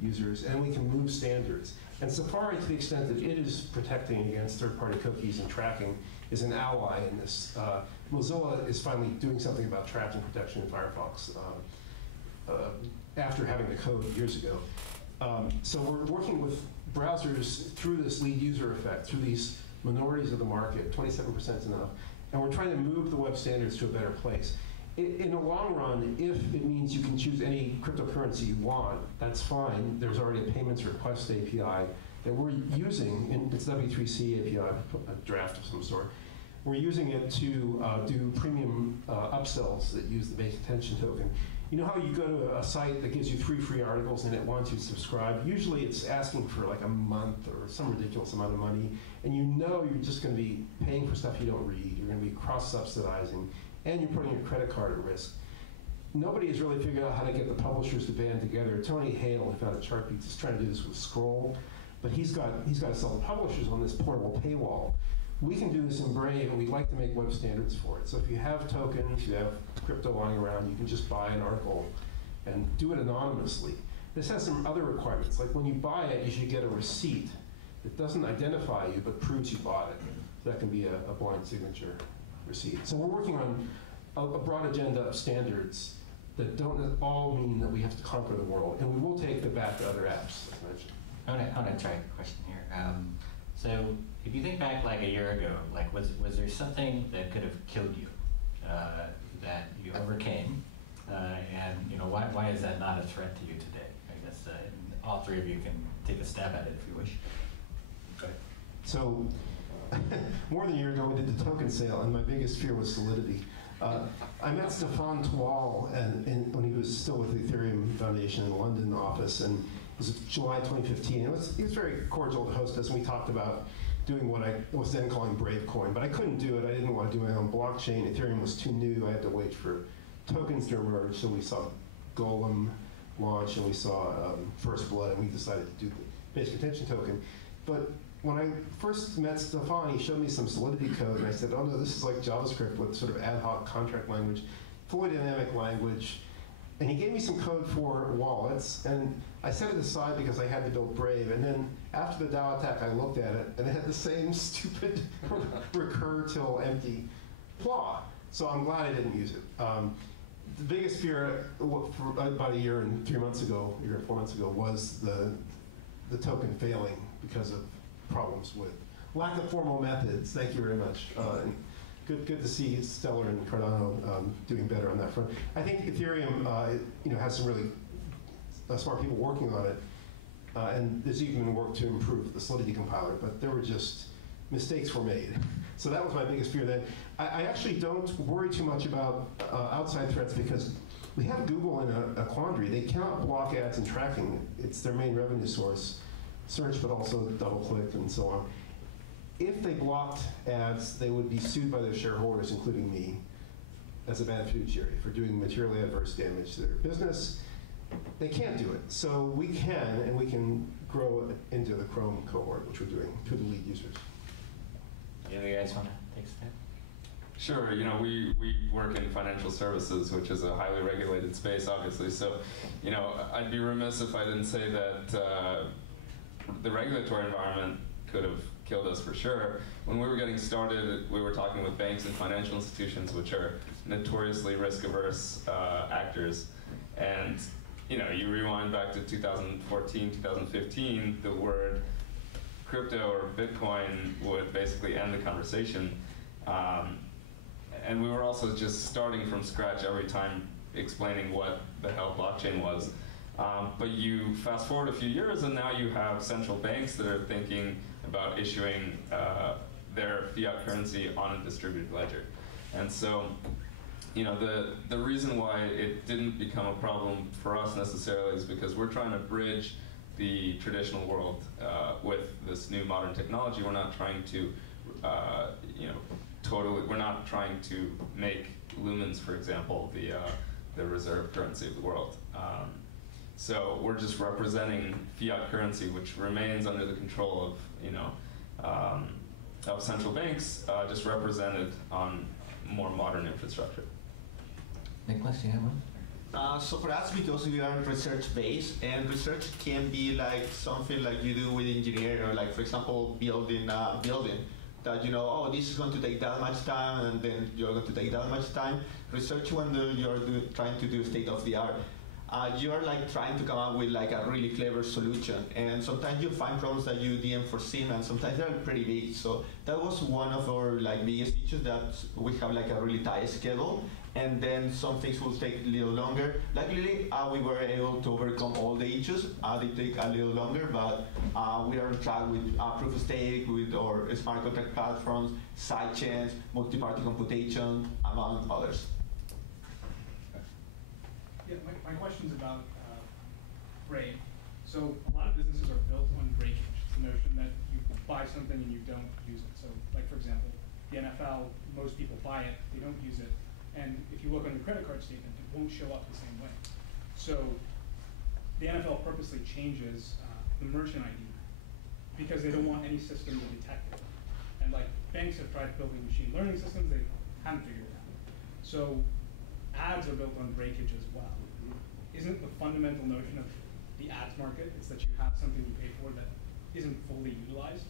users, and we can move standards. And Safari, to the extent that it is protecting against third-party cookies and tracking, is an ally in this. Mozilla is finally doing something about tracking protection in Firefox after having the code years ago. So we're working with browsers through this lead user effect, through these minorities of the market. 27% is enough. And we're trying to move the web standards to a better place. In the long run, if it means you can choose any cryptocurrency you want, that's fine. There's already a payments request API that we're using, and it's W3C API, a draft of some sort. We're using it to do premium upsells that use the base attention token. You know how you go to a site that gives you 3 free articles and it wants you to subscribe? Usually it's asking for like a month or some ridiculous amount of money, and you know you're just going to be paying for stuff you don't read. You're going to be cross-subsidizing, and you're putting your credit card at risk. Nobody has really figured out how to get the publishers to band together. Tony Hale, who founded Chartbeats, is trying to do this with Scroll, but he's got to sell the publishers on this portable paywall. We can do this in Brave, and we'd like to make web standards for it. So if you have tokens, you have crypto lying around, you can just buy an article and do it anonymously. This has some other requirements, like when you buy it, you should get a receipt that doesn't identify you but proves you bought it. So that can be a blind signature receipt. So we're working on a broad agenda of standards that don't all mean that we have to conquer the world, and we will take the back to other apps, as mentioned. I want to try a question here. So if you think back like a year ago, like was there something that could have killed you that you overcame, and why is that not a threat to you today? I guess all 3 of you can take a stab at it if you wish. Okay. So more than a year ago, we did the token sale, and my biggest fear was Solidity. I met Stefan Twal when he was still with the Ethereum Foundation in the London office, and it was July 2015. He was very cordial to host us, and we talked about doing what I was then calling Bravecoin, but I couldn't do it. I didn't want to do it on blockchain. Ethereum was too new. I had to wait for tokens to emerge, so we saw Golem launch, and we saw First Blood, and we decided to do the basic attention token. But when I first met Stefan, he showed me some Solidity code, and I said, oh no, this is like JavaScript with sort of ad hoc contract language, fully dynamic language. And he gave me some code for wallets, and I set it aside because I had to build Brave. And then after the DAO attack, I looked at it, and it had the same stupid recur till empty flaw. So I'm glad I didn't use it. The biggest fear for about a year and 4 months ago, was the token failing because of problems with lack of formal methods. Thank you very much. Good to see Stellar and Cardano doing better on that front. I think Ethereum has some really smart people working on it, and there's even work to improve the Solidity compiler, but there were just mistakes were made. So that was my biggest fear then. I actually don't worry too much about outside threats because we have Google in a quandary. They cannot block ads and tracking. It's their main revenue source, search, but also DoubleClick and so on. If they blocked ads, they would be sued by their shareholders, including me, as a bad fiduciary for doing materially adverse damage to their business. They can't do it. So we can, and we can grow into the Chrome cohort, which we're doing, to the lead users. Any of you guys want to take a step? Sure. We work in financial services, which is a highly regulated space, obviously. So, I'd be remiss if I didn't say that the regulatory environment could have killed us for sure. When we were getting started, we were talking with banks and financial institutions, which are notoriously risk-averse actors. And you rewind back to 2014, 2015, the word crypto or Bitcoin would basically end the conversation. And we were also just starting from scratch every time explaining what the hell blockchain was. But you fast forward a few years, and now you have central banks that are thinking about issuing their fiat currency on a distributed ledger. And so, the reason why it didn't become a problem for us necessarily is because we're trying to bridge the traditional world with this new modern technology. We're not trying to, we're not trying to make lumens, for example, the reserve currency of the world. So we're just representing fiat currency, which remains under the control of central banks, just represented on more modern infrastructure. Nicholas, you have one? So for us, because we are research-based, and research can be like something like you do with engineering, or like, for example, building a building, that this is going to take that much time, and then you're going to take that much time. Research, when you're trying to do state-of-the-art, you are like trying to come up with like a really clever solution, and sometimes you find problems that you didn't foresee, and sometimes they're pretty big. So that was one of our like biggest issues, that we have like a really tight schedule, and then some things will take a little longer. Luckily, we were able to overcome all the issues. They take a little longer, but we are on track with proof of stake, with our smart contract platforms, sidechains, multi-party computation, among others. Yeah, my question's about Brave. So a lot of businesses are built on breakage. It's the notion that you buy something and you don't use it. So like, for example, the NFL, most people buy it, they don't use it. And if you look on your credit card statement, it won't show up the same way. So the NFL purposely changes the merchant ID because they don't want any system to detect it. And like banks have tried building machine learning systems, they haven't figured it out. So ads are built on breakage as well. Isn't the fundamental notion of the ads market is that you have something you pay for that isn't fully utilized?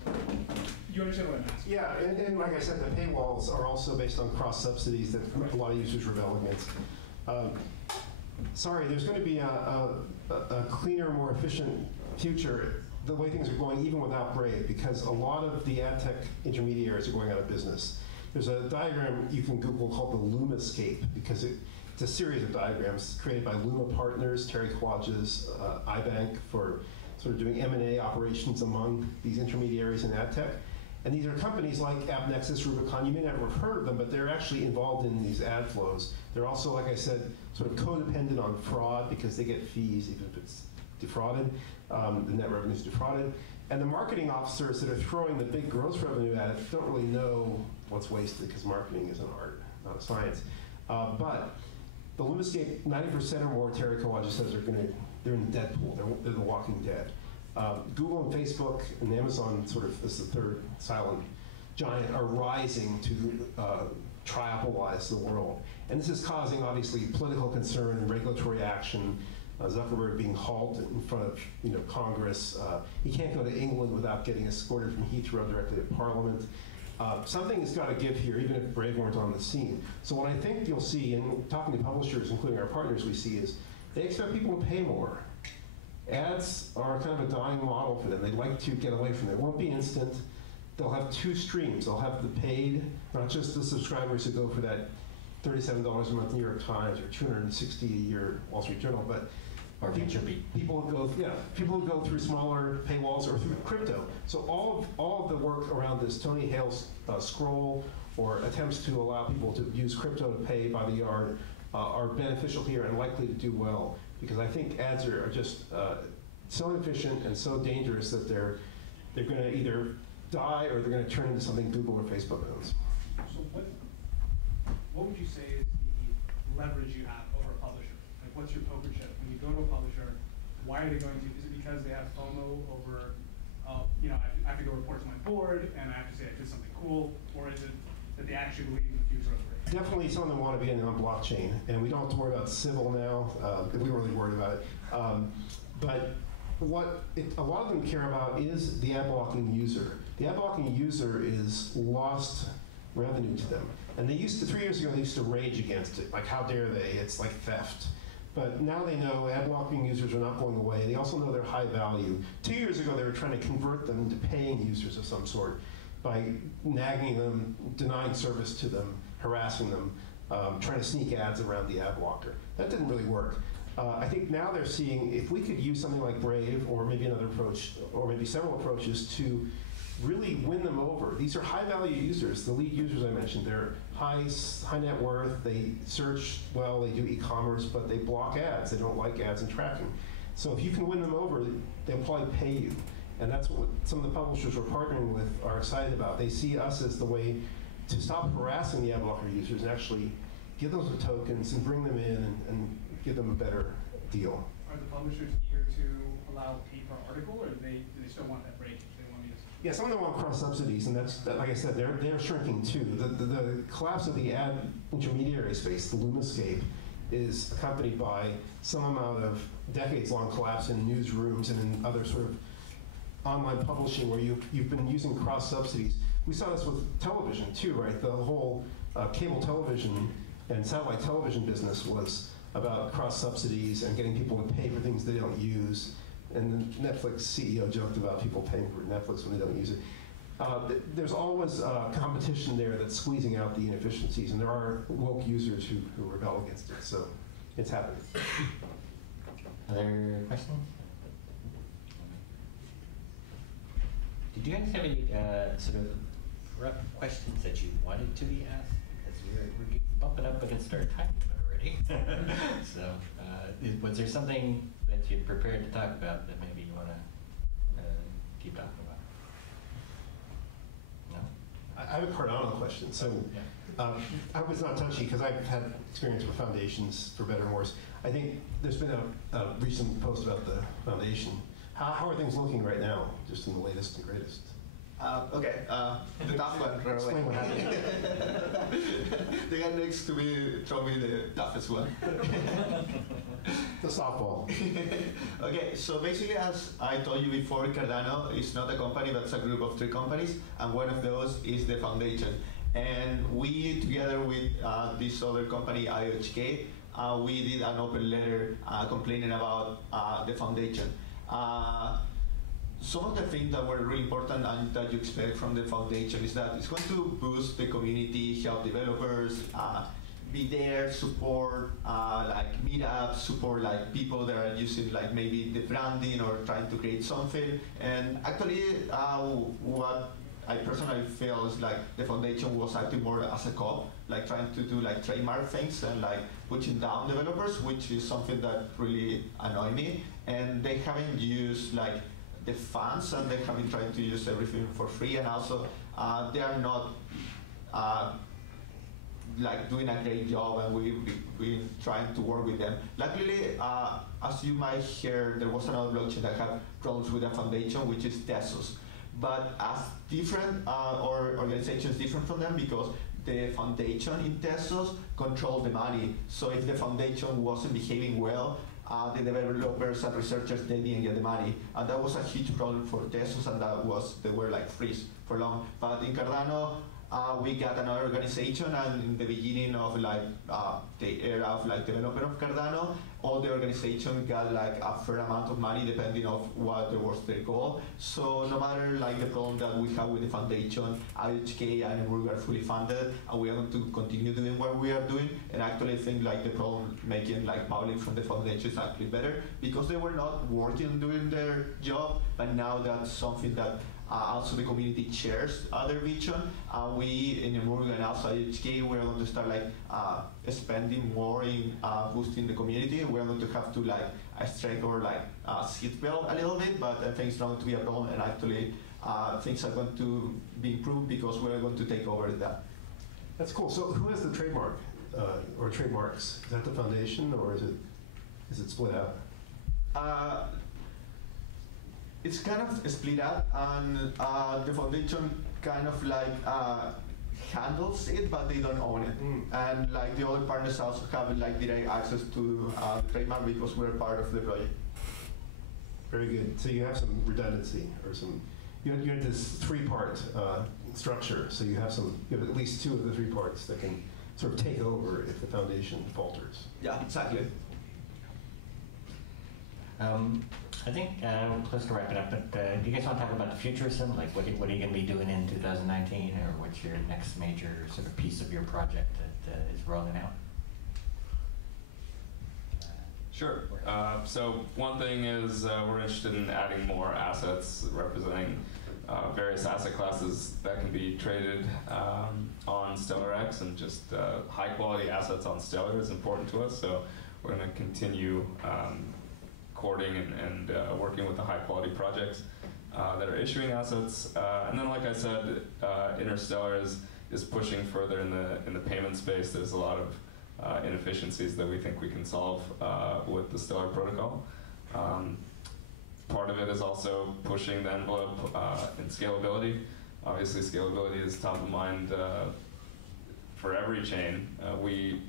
You understand what I'm asking? Yeah, and like I said, the paywalls are also based on cross subsidies that a lot of users rebel against. Sorry, there's going to be a cleaner, more efficient future the way things are going, even without Brave, because a lot of the ad tech intermediaries are going out of business. There's a diagram you can Google called the Lumascape, because it's a series of diagrams created by Luma Partners, Terry Kwage's iBank, for sort of doing M&A operations among these intermediaries in ad tech. And these are companies like AppNexus, Rubicon. You may never have heard of them, but they're actually involved in these ad flows. They're also, like I said, sort of codependent on fraud because they get fees even if it's defrauded. The net revenue is defrauded. And the marketing officers that are throwing the big gross revenue at it don't really know what's wasted because marketing is an art, not a science. But the Lumascape, 90% or more, Terry Kawaj says they're in Deadpool. They're the Walking Dead. Google and Facebook and Amazon, sort of as the third silent giant, are rising to triapalize the world. And this is causing, obviously, political concern and regulatory action. Zuckerberg being hauled in front of Congress. He can't go to England without getting escorted from Heathrow directly to Parliament. Something has got to give here, even if Brave weren't on the scene. So what I think you'll see, and talking to publishers, including our partners, we see is they expect people to pay more. Ads are kind of a dying model for them. They'd like to get away from it. It won't be instant. They'll have two streams. They'll have the paid, not just the subscribers who go for that $37 a month New York Times or $260 a year Wall Street Journal, but or people who go through smaller paywalls or through crypto. So all of the work around this Tony Hale's scroll or attempts to allow people to use crypto to pay by the yard are beneficial here and likely to do well, because I think ads are just so inefficient and so dangerous that they're going to either die or they're going to turn into something Google or Facebook owns. So what would you say is the leverage you have over a publisher? Like, what's your poker chip? When you go to a publisher, why are they going to? Is it because they have FOMO over, I have to go report to my board and I have to say I did something cool, or is it that they actually believe in the future of the rate? Definitely some of them want to be in on blockchain, and we don't have to worry about civil now. We were really worried about it. But what a lot of them care about is the ad blocking user. The ad blocking user is lost revenue to them. And they used to, 3 years ago, they used to rage against it. Like, how dare they? It's like theft. But now they know ad blocking users are not going away. They also know they're high value. 2 years ago, they were trying to convert them into paying users of some sort by nagging them, denying service to them, harassing them, trying to sneak ads around the ad blocker. That didn't really work. I think now they're seeing if we could use something like Brave or maybe another approach or maybe several approaches to really win them over. These are high value users. The lead users I mentioned, they're high net worth, they search well, they do e-commerce, but they block ads. They don't like ads and tracking. So if you can win them over, they'll probably pay you. And that's what some of the publishers we're partnering with are excited about. They see us as the way to stop harassing the ad blocker users and actually give them some tokens and bring them in and give them a better deal. Are the publishers eager to allow pay per article, or do they still want that breakage? They want me to... Yeah, some of them want cross subsidies, and that's like I said, they're shrinking too. The collapse of the ad intermediary space, the Lumascape, is accompanied by some amount of decades-long collapse in newsrooms and in other sort of online publishing where you've been using cross subsidies. We saw this with television too, right? The whole cable television and satellite television business was about cross subsidies and getting people to pay for things they don't use. And the Netflix CEO joked about people paying for Netflix when they don't use it. There's always competition there that's squeezing out the inefficiencies, and there are woke users who rebel against it. So it's happening. Other questions? Did you guys have any sort of rough questions that you wanted to be asked? Because we're bumping up against our time already. So was there something that you'd prepared to talk about that maybe you want to keep talking about? No? I have a Cardano question. So I was not touchy because I've had experience with foundations for better and worse. I think there's been a recent post about the foundation. How are things looking right now, just in the latest and greatest? Okay, the tough one. Explain what happened. The guy next to me told me the toughest one. The softball. Okay, so basically, as I told you before, Cardano is not a company, but it's a group of 3 companies, and one of those is the foundation. And we, together with this other company, IOHK, we did an open letter complaining about the foundation. Some of the things that were really important and that you expect from the foundation is that it's going to boost the community, help developers, be there, support like meetups, support like people that are using like maybe the branding or trying to create something. And actually, what I personally feel is like the foundation was acting more as a cop, like trying to do like trademark things and like pushing down developers, which is something that really annoyed me. And they haven't used like the funds, and they have been trying to use everything for free, and also they are not like doing a great job, and we've been trying to work with them. Luckily, as you might hear, there was another blockchain that had problems with the foundation, which is Tesos. But as different or organizations different from them, because the foundation in Tesos controlled the money. So if the foundation wasn't behaving well, the developers and researchers, they didn't get the money. And that was a huge problem for Tesos, and they were like freeze for long. But in Cardano, we got another organization, and in the beginning of like the era of like developer of Cardano, all the organization got like a fair amount of money depending on what was their goal. So no matter like the problem that we have with the foundation, IHK and Emurg are fully funded, and we are going to continue doing what we are doing. And actually I think like the problem making like public from the foundation is actually better, because they were not working doing their job, but now that's something that also the community shares their vision. We in Emurg and also IHK, we're going to start like spending more in boosting the community. We're going to have to like strike or like seatbelt a little bit, but I think it's not going to be a problem, and actually things are going to be improved because we're going to take over that. That's cool. So who has the trademark or trademarks? Is that the foundation, or is it split out? It's kind of split up, and the foundation kind of like handles it, but they don't own it. And like the other partners also have like direct access to trademark because we're part of the project. Very good. So you have some redundancy, or some. You have this 3-part structure. So you have at least 2 of the 3 parts that can sort of take over if the foundation falters. Yeah, exactly. I think we're close to wrapping up, but do you guys want to talk about the future of some? Like, what are you going to be doing in 2019, or what's your next major sort of piece of your project that is rolling out? Sure. So one thing is we're interested in adding more assets representing various asset classes that can be traded on StellarX, and just high quality assets on Stellar is important to us. So we're going to continue courting and working with the high quality projects that are issuing assets. And then, like I said, Interstellar is pushing further in the payment space. There's a lot of inefficiencies that we think we can solve with the Stellar protocol. Part of it is also pushing the envelope in scalability. Obviously, scalability is top of mind for every chain. We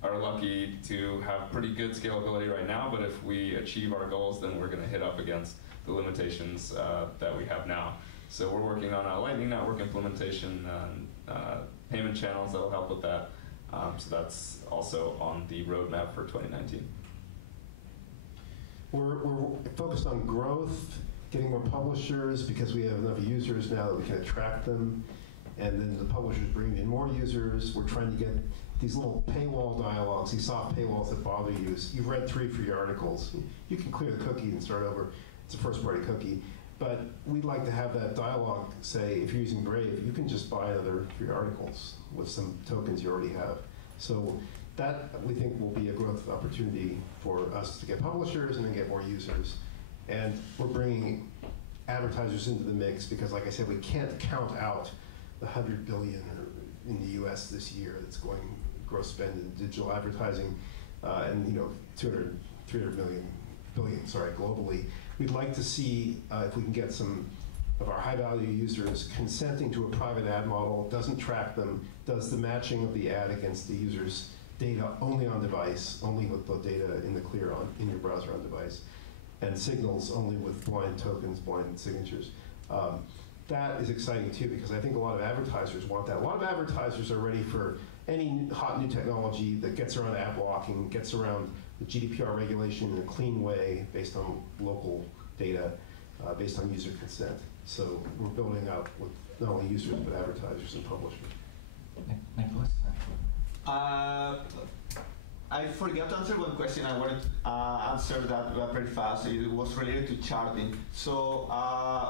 are lucky to have pretty good scalability right now, but if we achieve our goals, then we're going to hit up against the limitations that we have now. So we're working on a Lightning Network implementation, payment channels that will help with that. So that's also on the roadmap for 2019. We're focused on growth, getting more publishers because we have enough users now that we can attract them. And then the publishers bring in more users. We're trying to get these little paywall dialogues, these soft paywalls that bother you. You've read 3 for your articles. You can clear the cookie and start over. It's a first-party cookie. But we'd like to have that dialogue say, if you're using Brave, you can just buy another 3 articles with some tokens you already have. So that, we think, will be a growth opportunity for us to get publishers and then get more users. And we're bringing advertisers into the mix because, like I said, we can't count out the $100 billion in the U.S. this year that's going gross spend in digital advertising, and 300 billion globally. We'd like to see if we can get some of our high-value users consenting to a private ad model, doesn't track them, does the matching of the ad against the user's data only on device, only with the data in the clear in your browser on device, and signals only with blind tokens, blind signatures. That is exciting too, because I think a lot of advertisers want that. A lot of advertisers are ready for any hot new technology that gets around ad blocking, gets around the GDPR regulation in a clean way based on local data, based on user consent. So we're building out with not only users, but advertisers and publishers. Nicholas? I forgot to answer one question. I wanted to answer that very fast. It was related to charting. So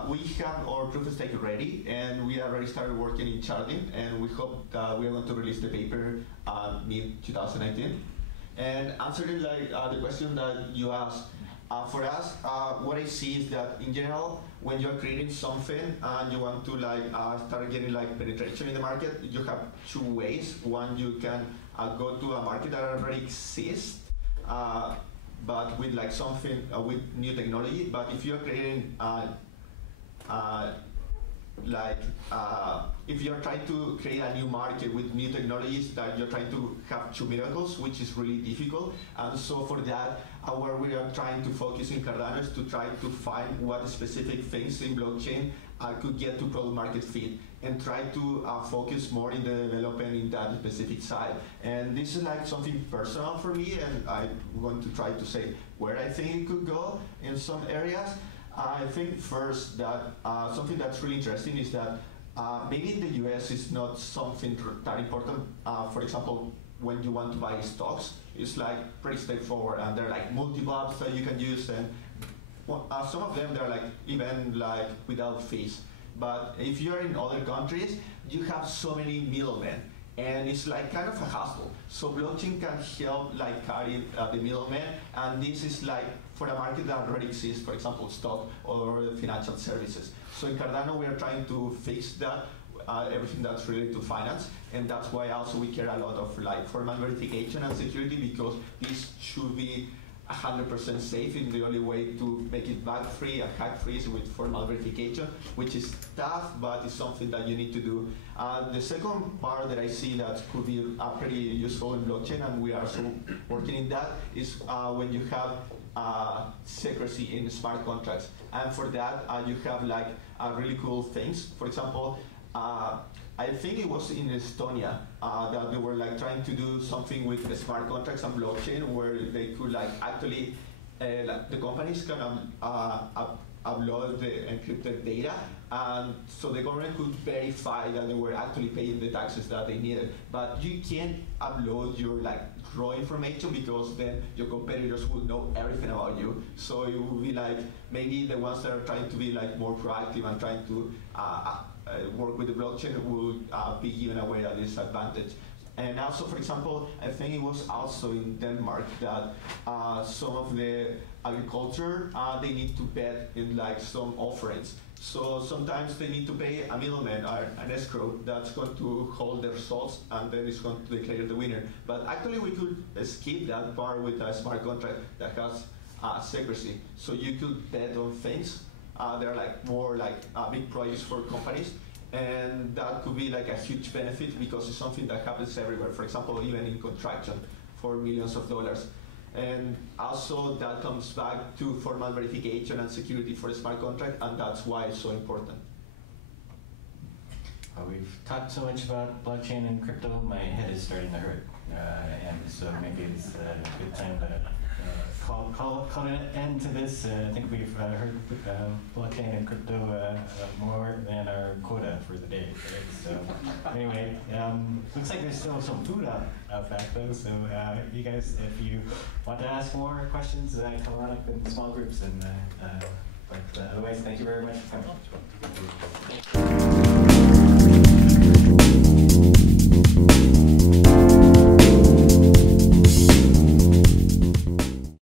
we have our proof of stake ready, and we already started working in charting, and we hope that we are going to release the paper mid-2019. And answering the question that you asked, for us, what I see is that in general, when you're creating something and you want to start getting penetration in the market, you have 2 ways. One, you can go to a market that already exists, but with something with new technology. But if you're creating if you're trying to create a new market with new technologies, that you're trying to have 2 miracles, which is really difficult. And so for that, where we are trying to focus in Cardano is to try to find what specific things in blockchain could get to product market fit, and try to focus more in the development in that specific side. And this is something personal for me, and I'm going to try to say where I think it could go in some areas. I think first that something that's really interesting is that maybe in the US it's not something that important. For example, when you want to buy stocks, it's pretty straightforward, and there are multiple apps that you can use, and some of them they're even without fees. But if you're in other countries, you have so many middlemen, and it's kind of a hassle. So blockchain can help carry the middleman, and this is for a market that already exists, for example, stock or financial services. So in Cardano, we are trying to fix that, everything that's related to finance, and that's why also we care a lot of formal verification and security, because this should be 100% safe, and the only way to make it bug-free and hack-free is with formal verification, which is tough, but it's something that you need to do. The second part that I see that could be pretty useful in blockchain, and we are also working in that, is when you have secrecy in smart contracts. And for that, you have really cool things. For example, I think it was in Estonia that they were trying to do something with the smart contracts and blockchain, where they could actually the companies can upload the encrypted data, and so the government could verify that they were actually paying the taxes that they needed. But you can't upload your raw information, because then your competitors will know everything about you. So it will be maybe the ones that are trying to be more proactive and trying to work with the blockchain will be given away at this advantage. And also, for example, I think it was also in Denmark that some of the agriculture, they need to bet in some offerings. So sometimes they need to pay a middleman or an escrow that's going to hold the results, and then it's going to declare the winner. But actually we could skip that part with a smart contract that has secrecy. So you could bet on things. They're more big projects for companies, and that could be a huge benefit, because it's something that happens everywhere. For example, even in construction for millions of dollars. And also that comes back to formal verification and security for a smart contract, and that's why it's so important. We've talked so much about blockchain and crypto, my head is starting to hurt. And so maybe it's a good time to call an end to this. I think we've heard blockchain and crypto more than our quota for the day. Right? So anyway, looks like there's still some food out back though. So you guys, if you want to ask more questions, come on up in small groups. And but otherwise, thank you very much for coming.